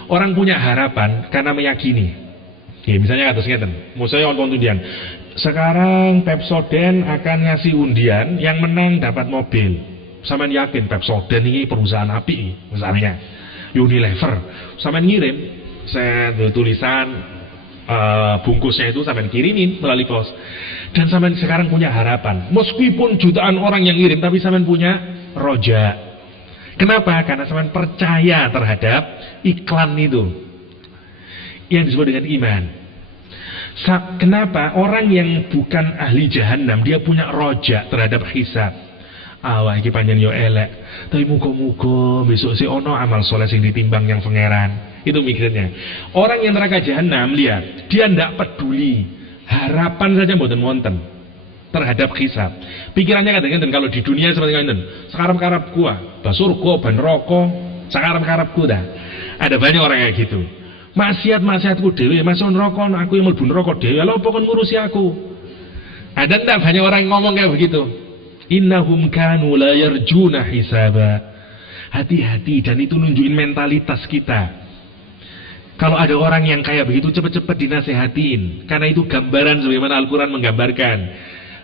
orang punya harapan karena meyakini. Ya, misalnya kata ngeten, mau saya nonton undian. Sekarang Pepsodent akan ngasih undian, yang menang dapat mobil. Sampean yakin Pepsodent ini perusahaan api misalnya. Unilever. Sampean ngirim, saya tulisan bungkusnya itu sampai kirimin melalui pos, dan sampai sekarang punya harapan, meskipun jutaan orang yang ngirim, tapi sampai punya roja. Kenapa? Karena sampai percaya terhadap iklan itu yang disebut dengan iman. Kenapa? Orang yang bukan ahli jahanam dia punya roja terhadap hisab. Awak iki panjen yo elek, tapi muga-muga besok si ono amal soleh sing ditimbang yang pangeran. Itu mikirnya. Orang yang neraka jahanam, lihat, dia tidak peduli, harapan saja mboten wonten terhadap hisab. Pikirannya kadang-kadang kalau di dunia seperti ngeten, sekarang-karep gua, surga ben neraka, sekarang-karep dah. Ada banyak orang kayak gitu. Maksiatku dhewe, masuk neraka aku yang mlebu neraka dhewe. Lha apa kon ngurusi aku? Ada enggak banyak orang yang ngomong kayak begitu? Innahum kanu la yarjuna hisaba. Hati-hati, dan itu nunjukin mentalitas kita. Kalau ada orang yang kayak begitu, cepat-cepat dinasehatin. Karena itu gambaran sebagaimana Al-Quran menggambarkan.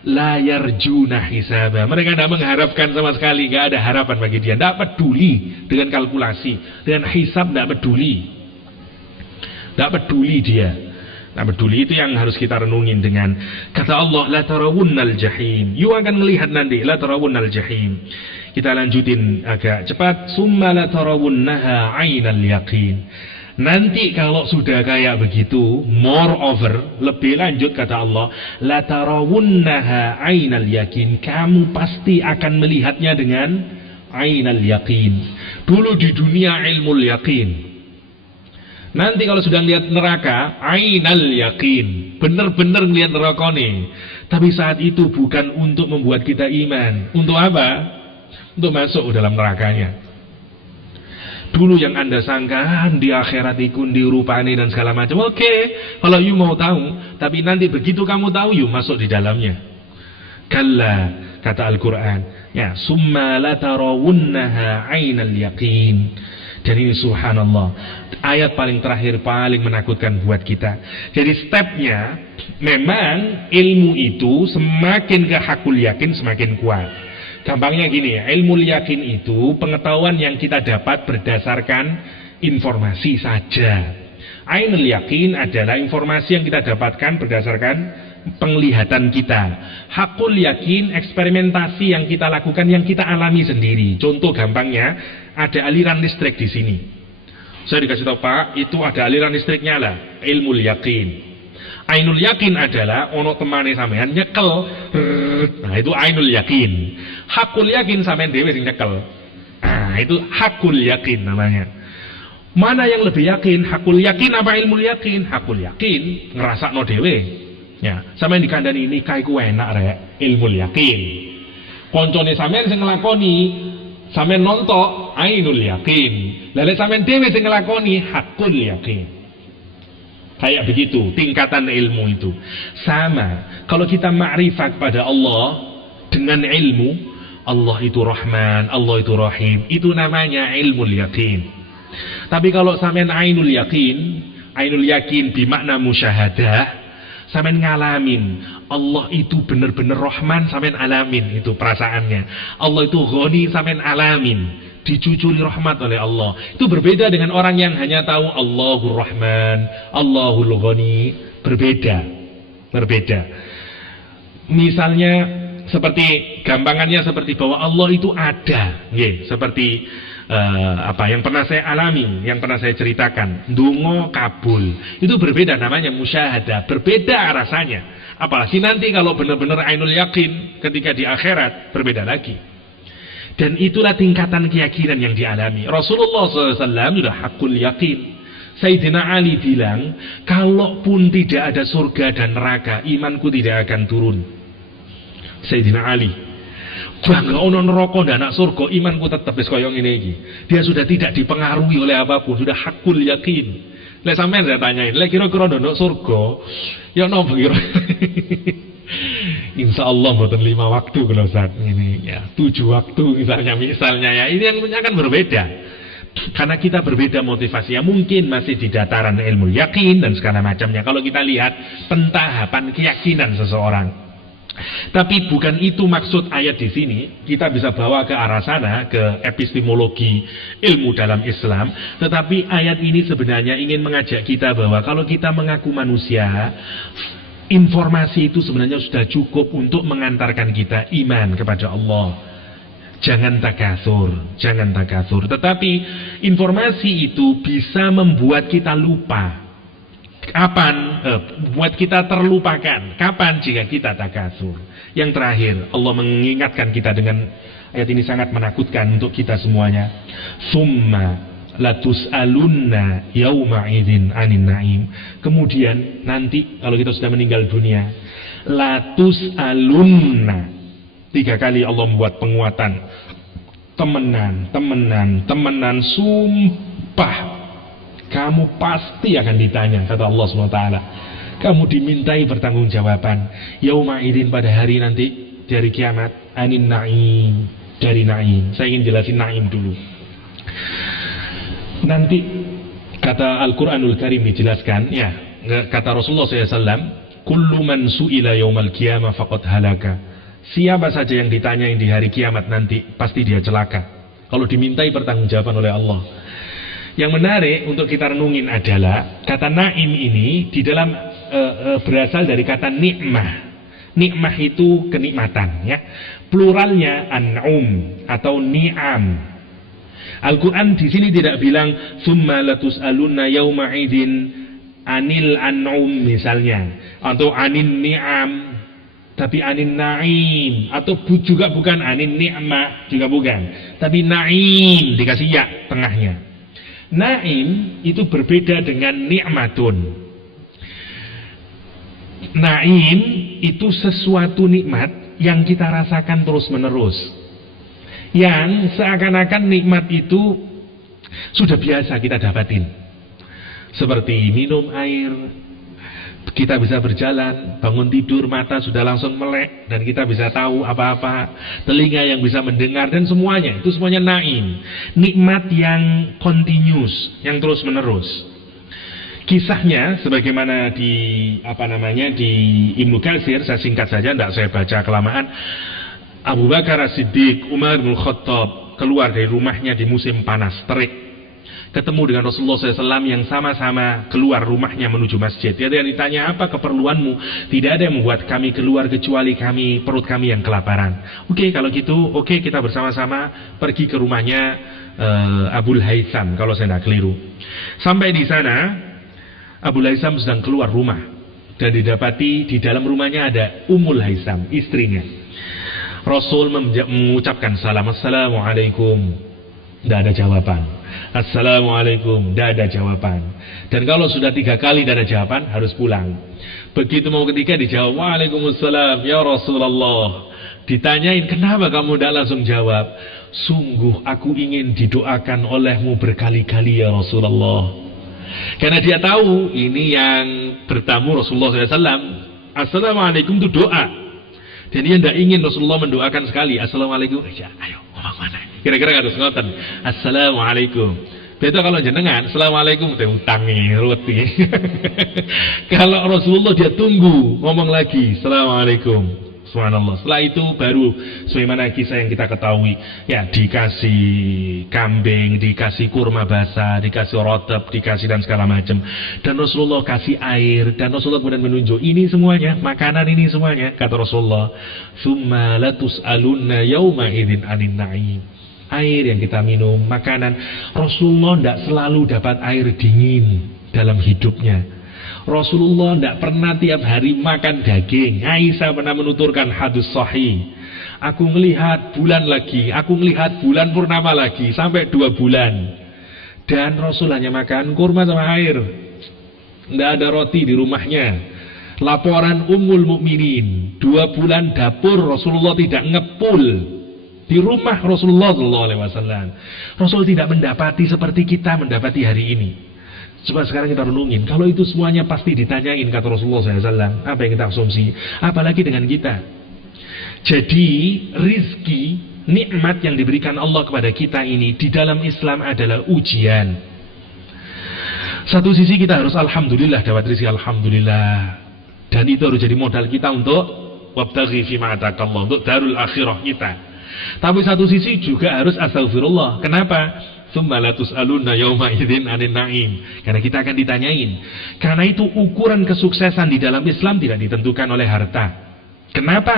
La yarjuna hisaba. Mereka tidak mengharapkan sama sekali, tidak ada harapan bagi dia. Tidak peduli dengan kalkulasi, dengan hisab tidak peduli. Tidak peduli dia. Tidak peduli, itu yang harus kita renungin dengan kata Allah, la tarawunnal jahim. You akan melihat nanti, la tarawunnal jahim. Kita lanjutin agak cepat. Summa la tarawunnaha ainal yaqin. Nanti kalau sudah kayak begitu, moreover, lebih lanjut kata Allah, la tarawunnaha ainal yaqin. Kamu pasti akan melihatnya dengan ainal yaqin. Dulu di dunia ilmu yaqin. Nanti kalau sudah lihat neraka, ainal yaqin, benar-benar lihat neraka nih. Tapi saat itu bukan untuk membuat kita iman. Untuk apa? Untuk masuk dalam nerakanya. Dulu yang Anda sangka di akhirat ikun dirupani dan segala macam. Oke, kalau you mau tahu, tapi nanti begitu kamu tahu, you masuk di dalamnya. Kalla, kata Al-Quran, ya, summa la tarawunnaha ainal yaqin. Dan ini subhanallah, ayat paling terakhir paling menakutkan buat kita. Jadi stepnya, memang ilmu itu semakin ke hakul yakin semakin kuat. Gampangnya gini ya, ilmu yakin itu pengetahuan yang kita dapat berdasarkan informasi saja. Ainul yakin adalah informasi yang kita dapatkan berdasarkan penglihatan kita. Hakul yakin eksperimentasi yang kita lakukan, yang kita alami sendiri. Contoh gampangnya, ada aliran listrik di sini. Saya dikasih tahu, Pak, itu ada aliran listriknya lah, ilmu yakin. Ainul yakin adalah ono temane sampean nyekel. Nah, itu ainul yakin. Hakul yakin sampean dhewe sing nyekel. Nah, itu hakul yakin namanya. Mana yang lebih yakin? Hakul yakin apa ilmu yakin? Hakul yakin ngrasakno dhewe. Ya, sampean dikandani nikah iku enak rek, ilmu yakin. Koncone sampean sing nglakoni, sampean nontok ainul yakin. Lah lek sampean dhewe sing nglakoni hakul yakin. Kayak begitu tingkatan ilmu itu. Sama kalau kita ma'rifat pada Allah dengan ilmu, Allah itu Rahman, Allah itu Rahim, itu namanya ilmu yakin. Tapi kalau sampean ainul yakin bermakna musyahadah, sampean ngalamin Allah itu benar-benar Rahman, sampean alamin itu perasaannya. Allah itu Ghani, sampean alamin dicucuri rahmat oleh Allah. Itu berbeda dengan orang yang hanya tahu Allahur Rahman, Allahul Ghani. Berbeda. Misalnya seperti gampangannya seperti bahwa Allah itu ada, seperti yang pernah saya alami, yang pernah saya ceritakan, ndonga kabul. Itu berbeda, namanya musyahadah, berbeda rasanya. Apalagi nanti kalau benar-benar ainul yakin ketika di akhirat, berbeda lagi. Dan itulah tingkatan keyakinan yang dialami. Rasulullah SAW sudah hakul yakin. Sayyidina Ali bilang, kalaupun tidak ada surga dan neraka, imanku tidak akan turun. Sayyidina Ali, bangga ono neraka dan anak surga, imanku tetap wis koyo ngene iki. Dia sudah tidak dipengaruhi oleh apapun, sudah hakul yakin. Lek sampean saya tanyain, lek kira-kira ndonok surga, ya nopo kira? Insya Allah buatan 5 waktu kalau saat ini ya 7 waktu misalnya ya, ini yang akan berbeda karena kita berbeda motivasinya. Mungkin masih di dataran ilmu yakin dan segala macamnya kalau kita lihat pentahapan keyakinan seseorang. Tapi bukan itu maksud ayat di sini. Kita bisa bawa ke arah sana, ke epistemologi ilmu dalam Islam. Tetapi ayat ini sebenarnya ingin mengajak kita bahwa kalau kita mengaku manusia, informasi itu sebenarnya sudah cukup untuk mengantarkan kita iman kepada Allah. Jangan takasur. Tetapi informasi itu bisa membuat kita lupa. Kapan? Buat kita terlupakan. Kapan jika kita takasur? Yang terakhir, Allah mengingatkan kita dengan ayat ini sangat menakutkan untuk kita semuanya. Summa latus'alunna yauma idzin 'anin na'im. Kemudian nanti kalau kita sudah meninggal dunia, latus'alunna. 3 kali Allah membuat penguatan. Temenan, sumpah. Kamu pasti akan ditanya, kata Allah SWT. Kamu dimintai pertanggungjawaban yauma idzin, pada hari nanti, dari kiamat, anin na'im, dari na'im. Saya ingin jelasin na'im dulu. Nanti kata Al-Quranul Karim dijelaskan, ya, kata Rasulullah SAW, kullu man su'ila yaumal qiyamah faqad halaka. Siapa saja yang ditanyain di hari kiamat nanti, pasti dia celaka kalau dimintai pertanggungjawaban oleh Allah. Yang menarik untuk kita renungin adalah kata na'im ini di dalam berasal dari kata ni'mah. Ni'mah itu kenikmatan, ya. Pluralnya an'um atau ni'am. Al-Quran di sini tidak bilang summa latus'alunna yauma idzin anil an'um misalnya, atau anin ni'am, tapi anin na'im, atau juga bukan anin ni'mah, juga bukan, tapi na'im dikasih ya tengahnya. Na'im itu berbeda dengan ni'matun. Na'im itu sesuatu nikmat yang kita rasakan terus menerus, yang seakan-akan nikmat itu sudah biasa kita dapatin. Seperti minum air, kita bisa berjalan, bangun tidur, mata sudah langsung melek, dan kita bisa tahu apa-apa, telinga yang bisa mendengar, dan semuanya, itu semuanya naim. Nikmat yang continuous, yang terus menerus. Kisahnya sebagaimana di di Ibnu Katsir, saya singkat saja, tidak saya baca kelamaan. Abu Bakar As-Siddiq, Umar bin Khattab keluar dari rumahnya di musim panas terik, ketemu dengan Rasulullah SAW yang sama-sama keluar rumahnya menuju masjid. Dia ditanya, apa keperluanmu? Tidak ada yang membuat kami keluar kecuali perut kami yang kelaparan. Oke, kalau gitu, oke, kita bersama-sama pergi ke rumahnya Abul Haitham, kalau saya tidak keliru. Sampai di sana, Abul Haitham sedang keluar rumah, dan didapati di dalam rumahnya ada Ummul Haitham, istrinya. Rasul mengucapkan salam, assalamualaikum, tidak ada jawaban. Assalamualaikum, tidak ada jawaban. Dan kalau sudah 3 kali tidak ada jawaban, harus pulang. Begitu mau ketiga dijawab, waalaikumsalam ya Rasulullah. Ditanyain, kenapa kamu tidak langsung jawab? Sungguh aku ingin didoakan olehmu berkali-kali ya Rasulullah. Karena dia tahu ini yang bertamu Rasulullah SAW. Assalamualaikum itu doa, dan dia tidak ingin Rasulullah mendoakan sekali. Assalamualaikum, ya, ayo ngomong mana? Kira-kira harus ngoten. Assalamualaikum. Beda kalau jenengan, assalamualaikum teh utangi roti. Kalau Rasulullah dia tunggu ngomong lagi, assalamualaikum. Subhanallah. Setelah itu baru sebagaimana kisah yang kita ketahui, ya, dikasih kambing, dikasih kurma basah, dikasih rotab, dikasih dan segala macam. Dan Rasulullah kasih air, dan Rasulullah kemudian menunjuk, ini semuanya makanan, ini semuanya, kata Rasulullah, summa latus'alunna yauma idzin anin na'im. Air yang kita minum, makanan. Rasulullah tidak selalu dapat air dingin dalam hidupnya. Rasulullah tidak pernah tiap hari makan daging. Aisyah pernah menuturkan hadis sahih, aku melihat bulan lagi, aku melihat bulan purnama lagi, sampai 2 bulan. Dan Rasul hanya makan kurma sama air, tidak ada roti di rumahnya. Laporan Ummul Mukminin, 2 bulan dapur Rasulullah tidak ngepul di rumah Rasulullah SAW. Rasul tidak mendapati seperti kita mendapati hari ini. Coba sekarang kita renungin, kalau itu semuanya pasti ditanyain, kata Rasulullah SAW, apa yang kita asumsi, apalagi dengan kita. Jadi rizki, nikmat yang diberikan Allah kepada kita ini di dalam Islam adalah ujian. Satu sisi kita harus alhamdulillah dapat rizki, alhamdulillah, dan itu harus jadi modal kita untuk wabtaghi fima atakallah, untuk darul akhirah kita. Tapi satu sisi juga harus astaghfirullah. Kenapa? Tsumma latus'alunna yauma idzin 'anil na'im. Karena kita akan ditanyain. Karena itu ukuran kesuksesan di dalam Islam tidak ditentukan oleh harta. Kenapa?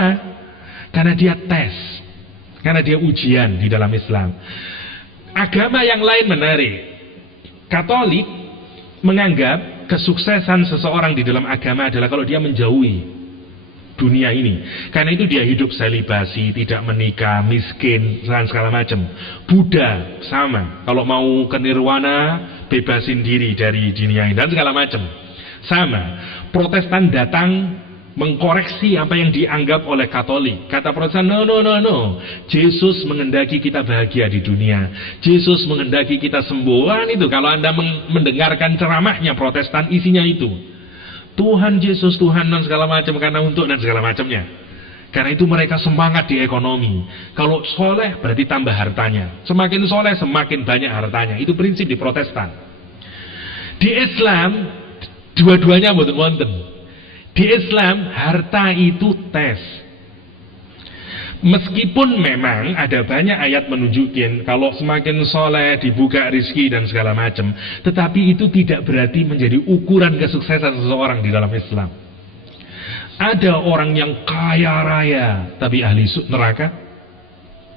Karena dia tes. Karena dia ujian di dalam Islam. Agama yang lain menarik. Katolik menganggap kesuksesan seseorang di dalam agama adalah kalau dia menjauhi dunia ini. Karena itu dia hidup selibasi, tidak menikah, miskin, dan segala macam. Buddha sama, kalau mau ke nirwana bebasin diri dari dunia ini dan segala macam. Sama. Protestan datang mengkoreksi apa yang dianggap oleh Katolik. Kata Protestan, no. Yesus menghendaki kita bahagia di dunia. Yesus menghendaki kita sembuhan itu. Kalau Anda mendengarkan ceramahnya Protestan, isinya itu. Tuhan Yesus, Tuhan dan segala macam, karena untuk dan segala macamnya. Karena itu mereka semangat di ekonomi. Kalau soleh berarti tambah hartanya. Semakin soleh semakin banyak hartanya. Itu prinsip di Protestan. Di Islam, dua-duanya mboten wonten. Di Islam, harta itu tes. Meskipun memang ada banyak ayat menunjukin kalau semakin soleh dibuka rizki dan segala macam, tetapi itu tidak berarti menjadi ukuran kesuksesan seseorang di dalam Islam. Ada orang yang kaya raya tapi ahli neraka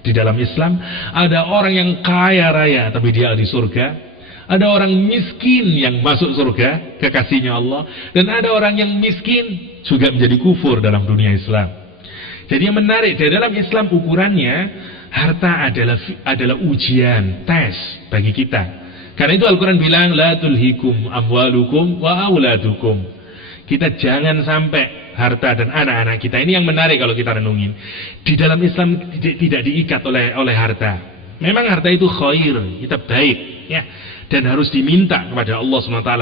di dalam Islam. Ada orang yang kaya raya tapi dia ahli surga. Ada orang miskin yang masuk surga, kekasihnya Allah. Dan ada orang yang miskin juga menjadi kufur dalam dunia Islam. Jadi yang menarik, di dalam Islam ukurannya, harta adalah ujian, tes bagi kita. Karena itu Al-Quran bilang, la tulhikum amwalukum wa auladukum. Kita jangan sampai harta dan anak-anak kita. Ini yang menarik kalau kita renungin. Di dalam Islam tidak diikat oleh harta. Memang harta itu khair, kita baik, ya. Dan harus diminta kepada Allah SWT.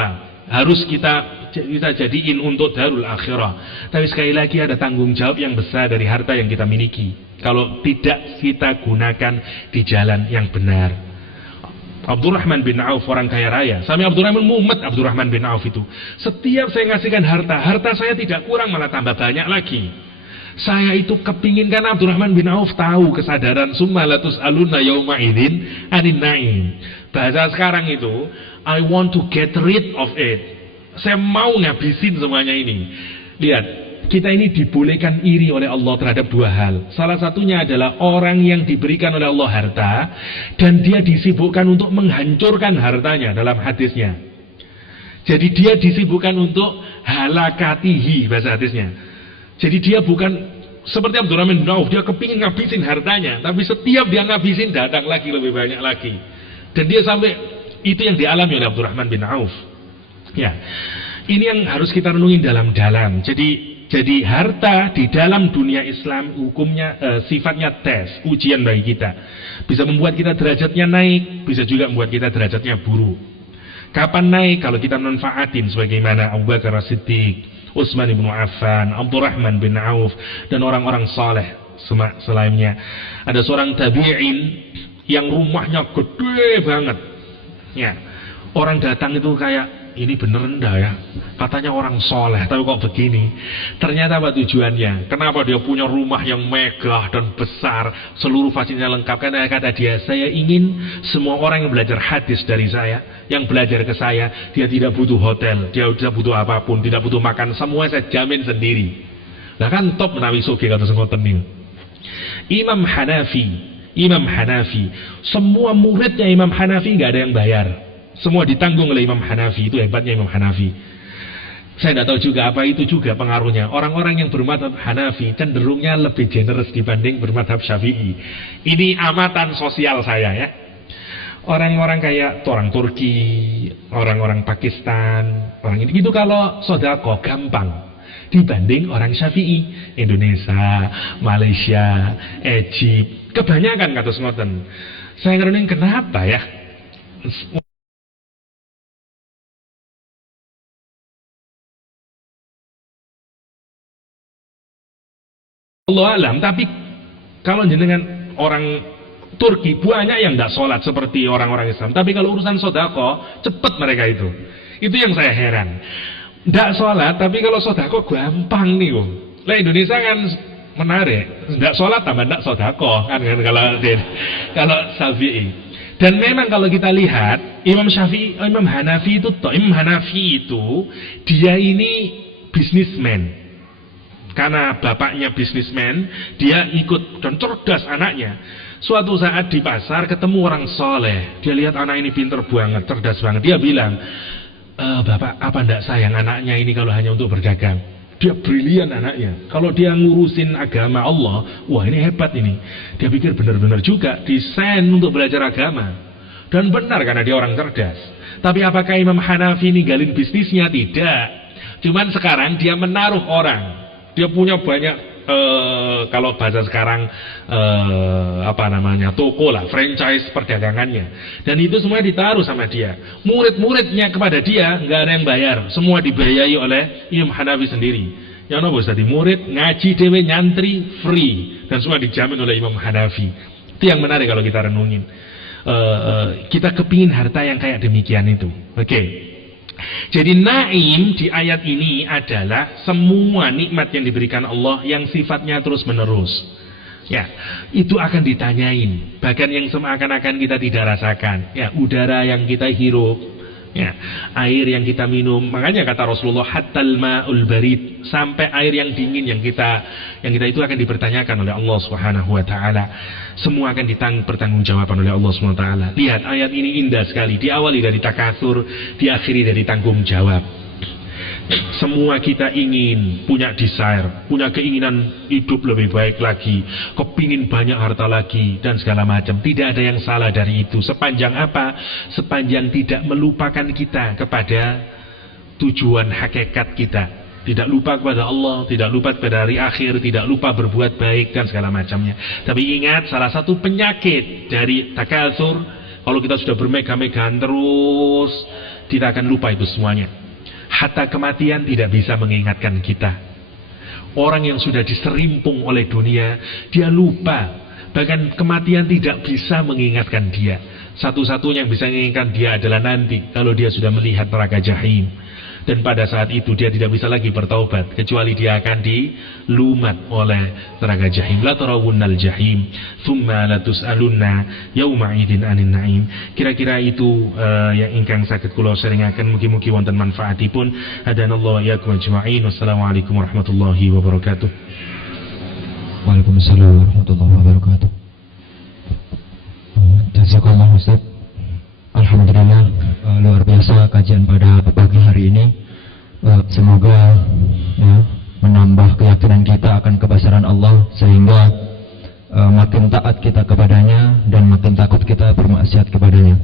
Harus kita jadiin untuk darul akhirah. Tapi sekali lagi ada tanggung jawab yang besar dari harta yang kita miliki. Kalau tidak kita gunakan di jalan yang benar. Abdurrahman bin Auf, orang kaya raya. Sami Abdurrahman mumet Abdurrahman bin Auf itu. Setiap saya ngasihkan harta saya tidak kurang, malah tambah banyak lagi. Saya itu kepingin, karena Abdurrahman bin Auf tahu kesadaran summa latus aluna yauma idzin anin naim. Bahasa sekarang itu, I want to get rid of it. Saya mau ngabisin semuanya ini. Lihat, kita ini dibolehkan iri oleh Allah terhadap dua hal. Salah satunya adalah orang yang diberikan oleh Allah harta dan dia disibukkan untuk menghancurkan hartanya dalam hadisnya. Jadi dia disibukkan untuk halakatihi, bahasa hadisnya. Jadi dia bukan seperti Abdurrahman bin Auf, dia kepingin ngabisin hartanya, tapi setiap dia ngabisin datang lagi lebih banyak lagi. Dan dia sampai, itu yang dialami oleh Abdurrahman bin Auf. Ya, ini yang harus kita renungin dalam-dalam. Jadi harta di dalam dunia Islam hukumnya sifatnya tes, ujian bagi kita. Bisa membuat kita derajatnya naik, bisa juga membuat kita derajatnya buruk. Kapan naik? Kalau kita manfaatin sebagaimana Abu Bakar As-Siddiq, Utsman bin Affan, Abdurrahman bin Auf, dan orang-orang saleh selainnya. Ada seorang tabi'in yang rumahnya gede banget. Ya, orang datang itu kayak, ini bener rendah ya, katanya orang soleh, tapi kok begini. Ternyata apa tujuannya? Kenapa dia punya rumah yang megah dan besar, seluruh fasilitasnya lengkap? Karena kata dia, saya ingin semua orang yang belajar hadis dari saya, yang belajar ke saya, dia tidak butuh hotel, dia tidak butuh apapun, tidak butuh makan, semua saya jamin sendiri. Nah kan top menawi sugi kata sengoten nih. Imam Hanafi, semua muridnya Imam Hanafi nggak ada yang bayar. Semua ditanggung oleh Imam Hanafi. Itu hebatnya Imam Hanafi. Saya tidak tahu juga apa itu juga pengaruhnya. Orang-orang yang bermadhab Hanafi cenderungnya lebih generous dibanding bermadhab Syafi'i. Ini amatan sosial saya ya. Orang-orang kayak orang Turki, orang-orang Pakistan, orang ini itu kalau sodako gampang dibanding orang Syafi'i. Indonesia, Malaysia, Egypt, kebanyakan kata ngoten. Saya ngerenin kenapa ya? Allah alam, tapi kalau jenengan orang Turki banyak yang tidak sholat seperti orang-orang Islam, tapi kalau urusan sodako cepat mereka itu yang saya heran. Tidak sholat, tapi kalau sodako gampang nih kok. Lah Indonesia kan menarik, tidak sholat tambah tidak sodako kan kalau Syafi'i. Dan memang kalau kita lihat Imam Hanafi itu dia ini bisnismen. Karena bapaknya bisnismen, dia ikut dan cerdas anaknya. Suatu saat di pasar ketemu orang soleh, dia lihat anak ini pinter banget, cerdas banget. Dia bilang, bapak apa ndak sayang anaknya ini kalau hanya untuk berdagang? Dia brilian anaknya. Kalau dia ngurusin agama Allah, wah ini hebat ini. Dia pikir benar-benar juga desain untuk belajar agama. Dan benar karena dia orang cerdas. Tapi apakah Imam Hanafi ninggalin bisnisnya? Tidak. Cuman sekarang dia menaruh orang. Dia punya banyak kalau bahasa sekarang toko lah, franchise perdagangannya, dan itu semua ditaruh sama dia. Murid-muridnya kepada dia nggak ada yang bayar, semua dibiayai oleh Imam Hanafi sendiri. Yang nopo jadi murid ngaji dewe nyantri free dan semua dijamin oleh Imam Hanafi. Itu yang menarik kalau kita renungin. Kita kepingin harta yang kayak demikian itu. Oke. Jadi naim di ayat ini adalah semua nikmat yang diberikan Allah yang sifatnya terus menerus. Ya, itu akan ditanyain. Bahkan yang seakan-akan kita tidak rasakan. Ya, udara yang kita hirup, ya, air yang kita minum. Makanya kata Rasulullah, hattal ma'ul barid, sampai air yang dingin yang kita itu akan dipertanyakan oleh Allah Subhanahu wa taala. Semua akan pertanggungjawaban oleh Allah Subhanahu wa taala. Lihat ayat ini indah sekali, diawali dari takatsur, diakhiri dari tanggung jawab. Semua kita ingin punya desire, punya keinginan hidup lebih baik lagi, kepingin banyak harta lagi dan segala macam. Tidak ada yang salah dari itu. Sepanjang apa? Sepanjang tidak melupakan kita kepada tujuan hakikat kita. Tidak lupa kepada Allah, tidak lupa kepada hari akhir, tidak lupa berbuat baik dan segala macamnya. Tapi ingat, salah satu penyakit dari takatsur, kalau kita sudah bermegah-megahan terus, kita akan lupa itu semuanya. Hatta kematian tidak bisa mengingatkan kita. Orang yang sudah diserimpung oleh dunia, dia lupa. Bahkan kematian tidak bisa mengingatkan dia. Satu-satunya yang bisa mengingatkan dia adalah nanti, kalau dia sudah melihat neraka jahim. Dan pada saat itu dia tidak bisa lagi bertaubat, kecuali dia akan dilumat oleh neraka jahim. La tarawunnal jahim thumma la tus'alunna yauma idin anin naim. Kira-kira itu yang ingkang saged kula seringaken, mugi-mugi wonten manfaatipun. Hadanallahu wa iyyakum ajma'in. Wassalamualaikum warahmatullahi wabarakatuh. Waalaikumsalam warahmatullahi wabarakatuh. Jazakallah Ustaz. Alhamdulillah, luar biasa kajian pada pagi hari ini. Semoga ya, menambah keyakinan kita akan kebesaran Allah, sehingga makin taat kita kepadanya dan makin takut kita bermaksiat kepadanya.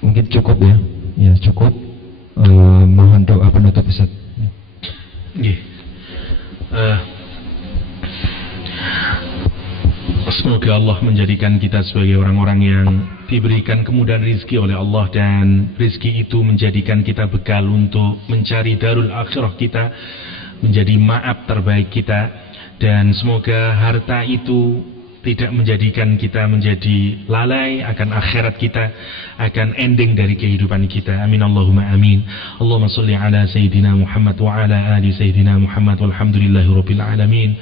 Mungkin cukup ya, ya cukup. Mohon doa penutup Ustaz. Semoga Allah menjadikan kita sebagai orang-orang yang diberikan kemudahan rizki oleh Allah, dan rizki itu menjadikan kita bekal untuk mencari darul akhirah kita, menjadi maaf terbaik kita. Dan semoga harta itu tidak menjadikan kita menjadi lalai akan akhirat kita, akan ending dari kehidupan kita. Amin Allahumma amin. Allahumma salli ala Sayyidina Muhammad wa ala ali Sayyidina Muhammad walhamdulillahi rabbil alamin.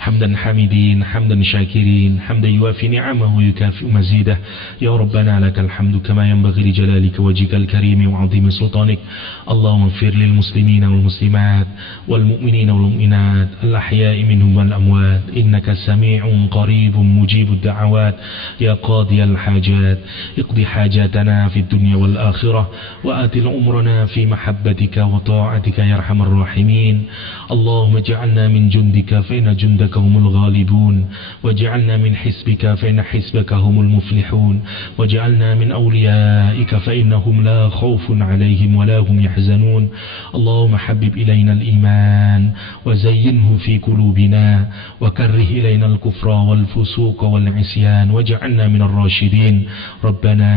Hamdan hamidin, hamdan syakirin, hamdan yuafi ni'amahu yukafi mazidah. Ya Rabbana lakal hamdu kama yanbaghi li jalalika wajhikal karimi wa 'azimi sultanik. Allahumma ighfir lil muslimina wal muslimat wal mu'minina wal mu'minat al ahya'i minhum wal amwat, innaka sami'un qaribun mujibud da'awat. Ya qadiyal hajat, iqdi hajatana fid dunya wal akhirah wa atil umrana fi mahabbatika wa ta'atika ya arhamar rahimin. Allahumma ij'alna min jundika fa inna jundaka هم الغالبون، وجعلنا من حزبك فإن حزبك هم المفلحون، وجعلنا من أوليائك فإنهم لا خوف عليهم ولا هم يحزنون. اللهم حبب إلينا الإيمان وزينه في قلوبنا وكره إلينا الكفر والفسوق والعصيان واجعلنا من الراشدين. ربنا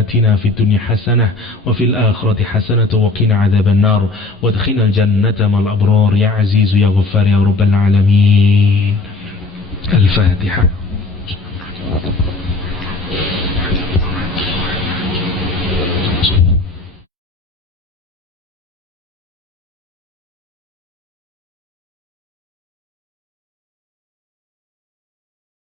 آتنا في الدنيا حسنة وفي الآخرة حسنة وقنا عذاب النار وادخلنا الجنة مع الأبرار يا عزيز يا غفار يا رب العالمين. الفاتحة.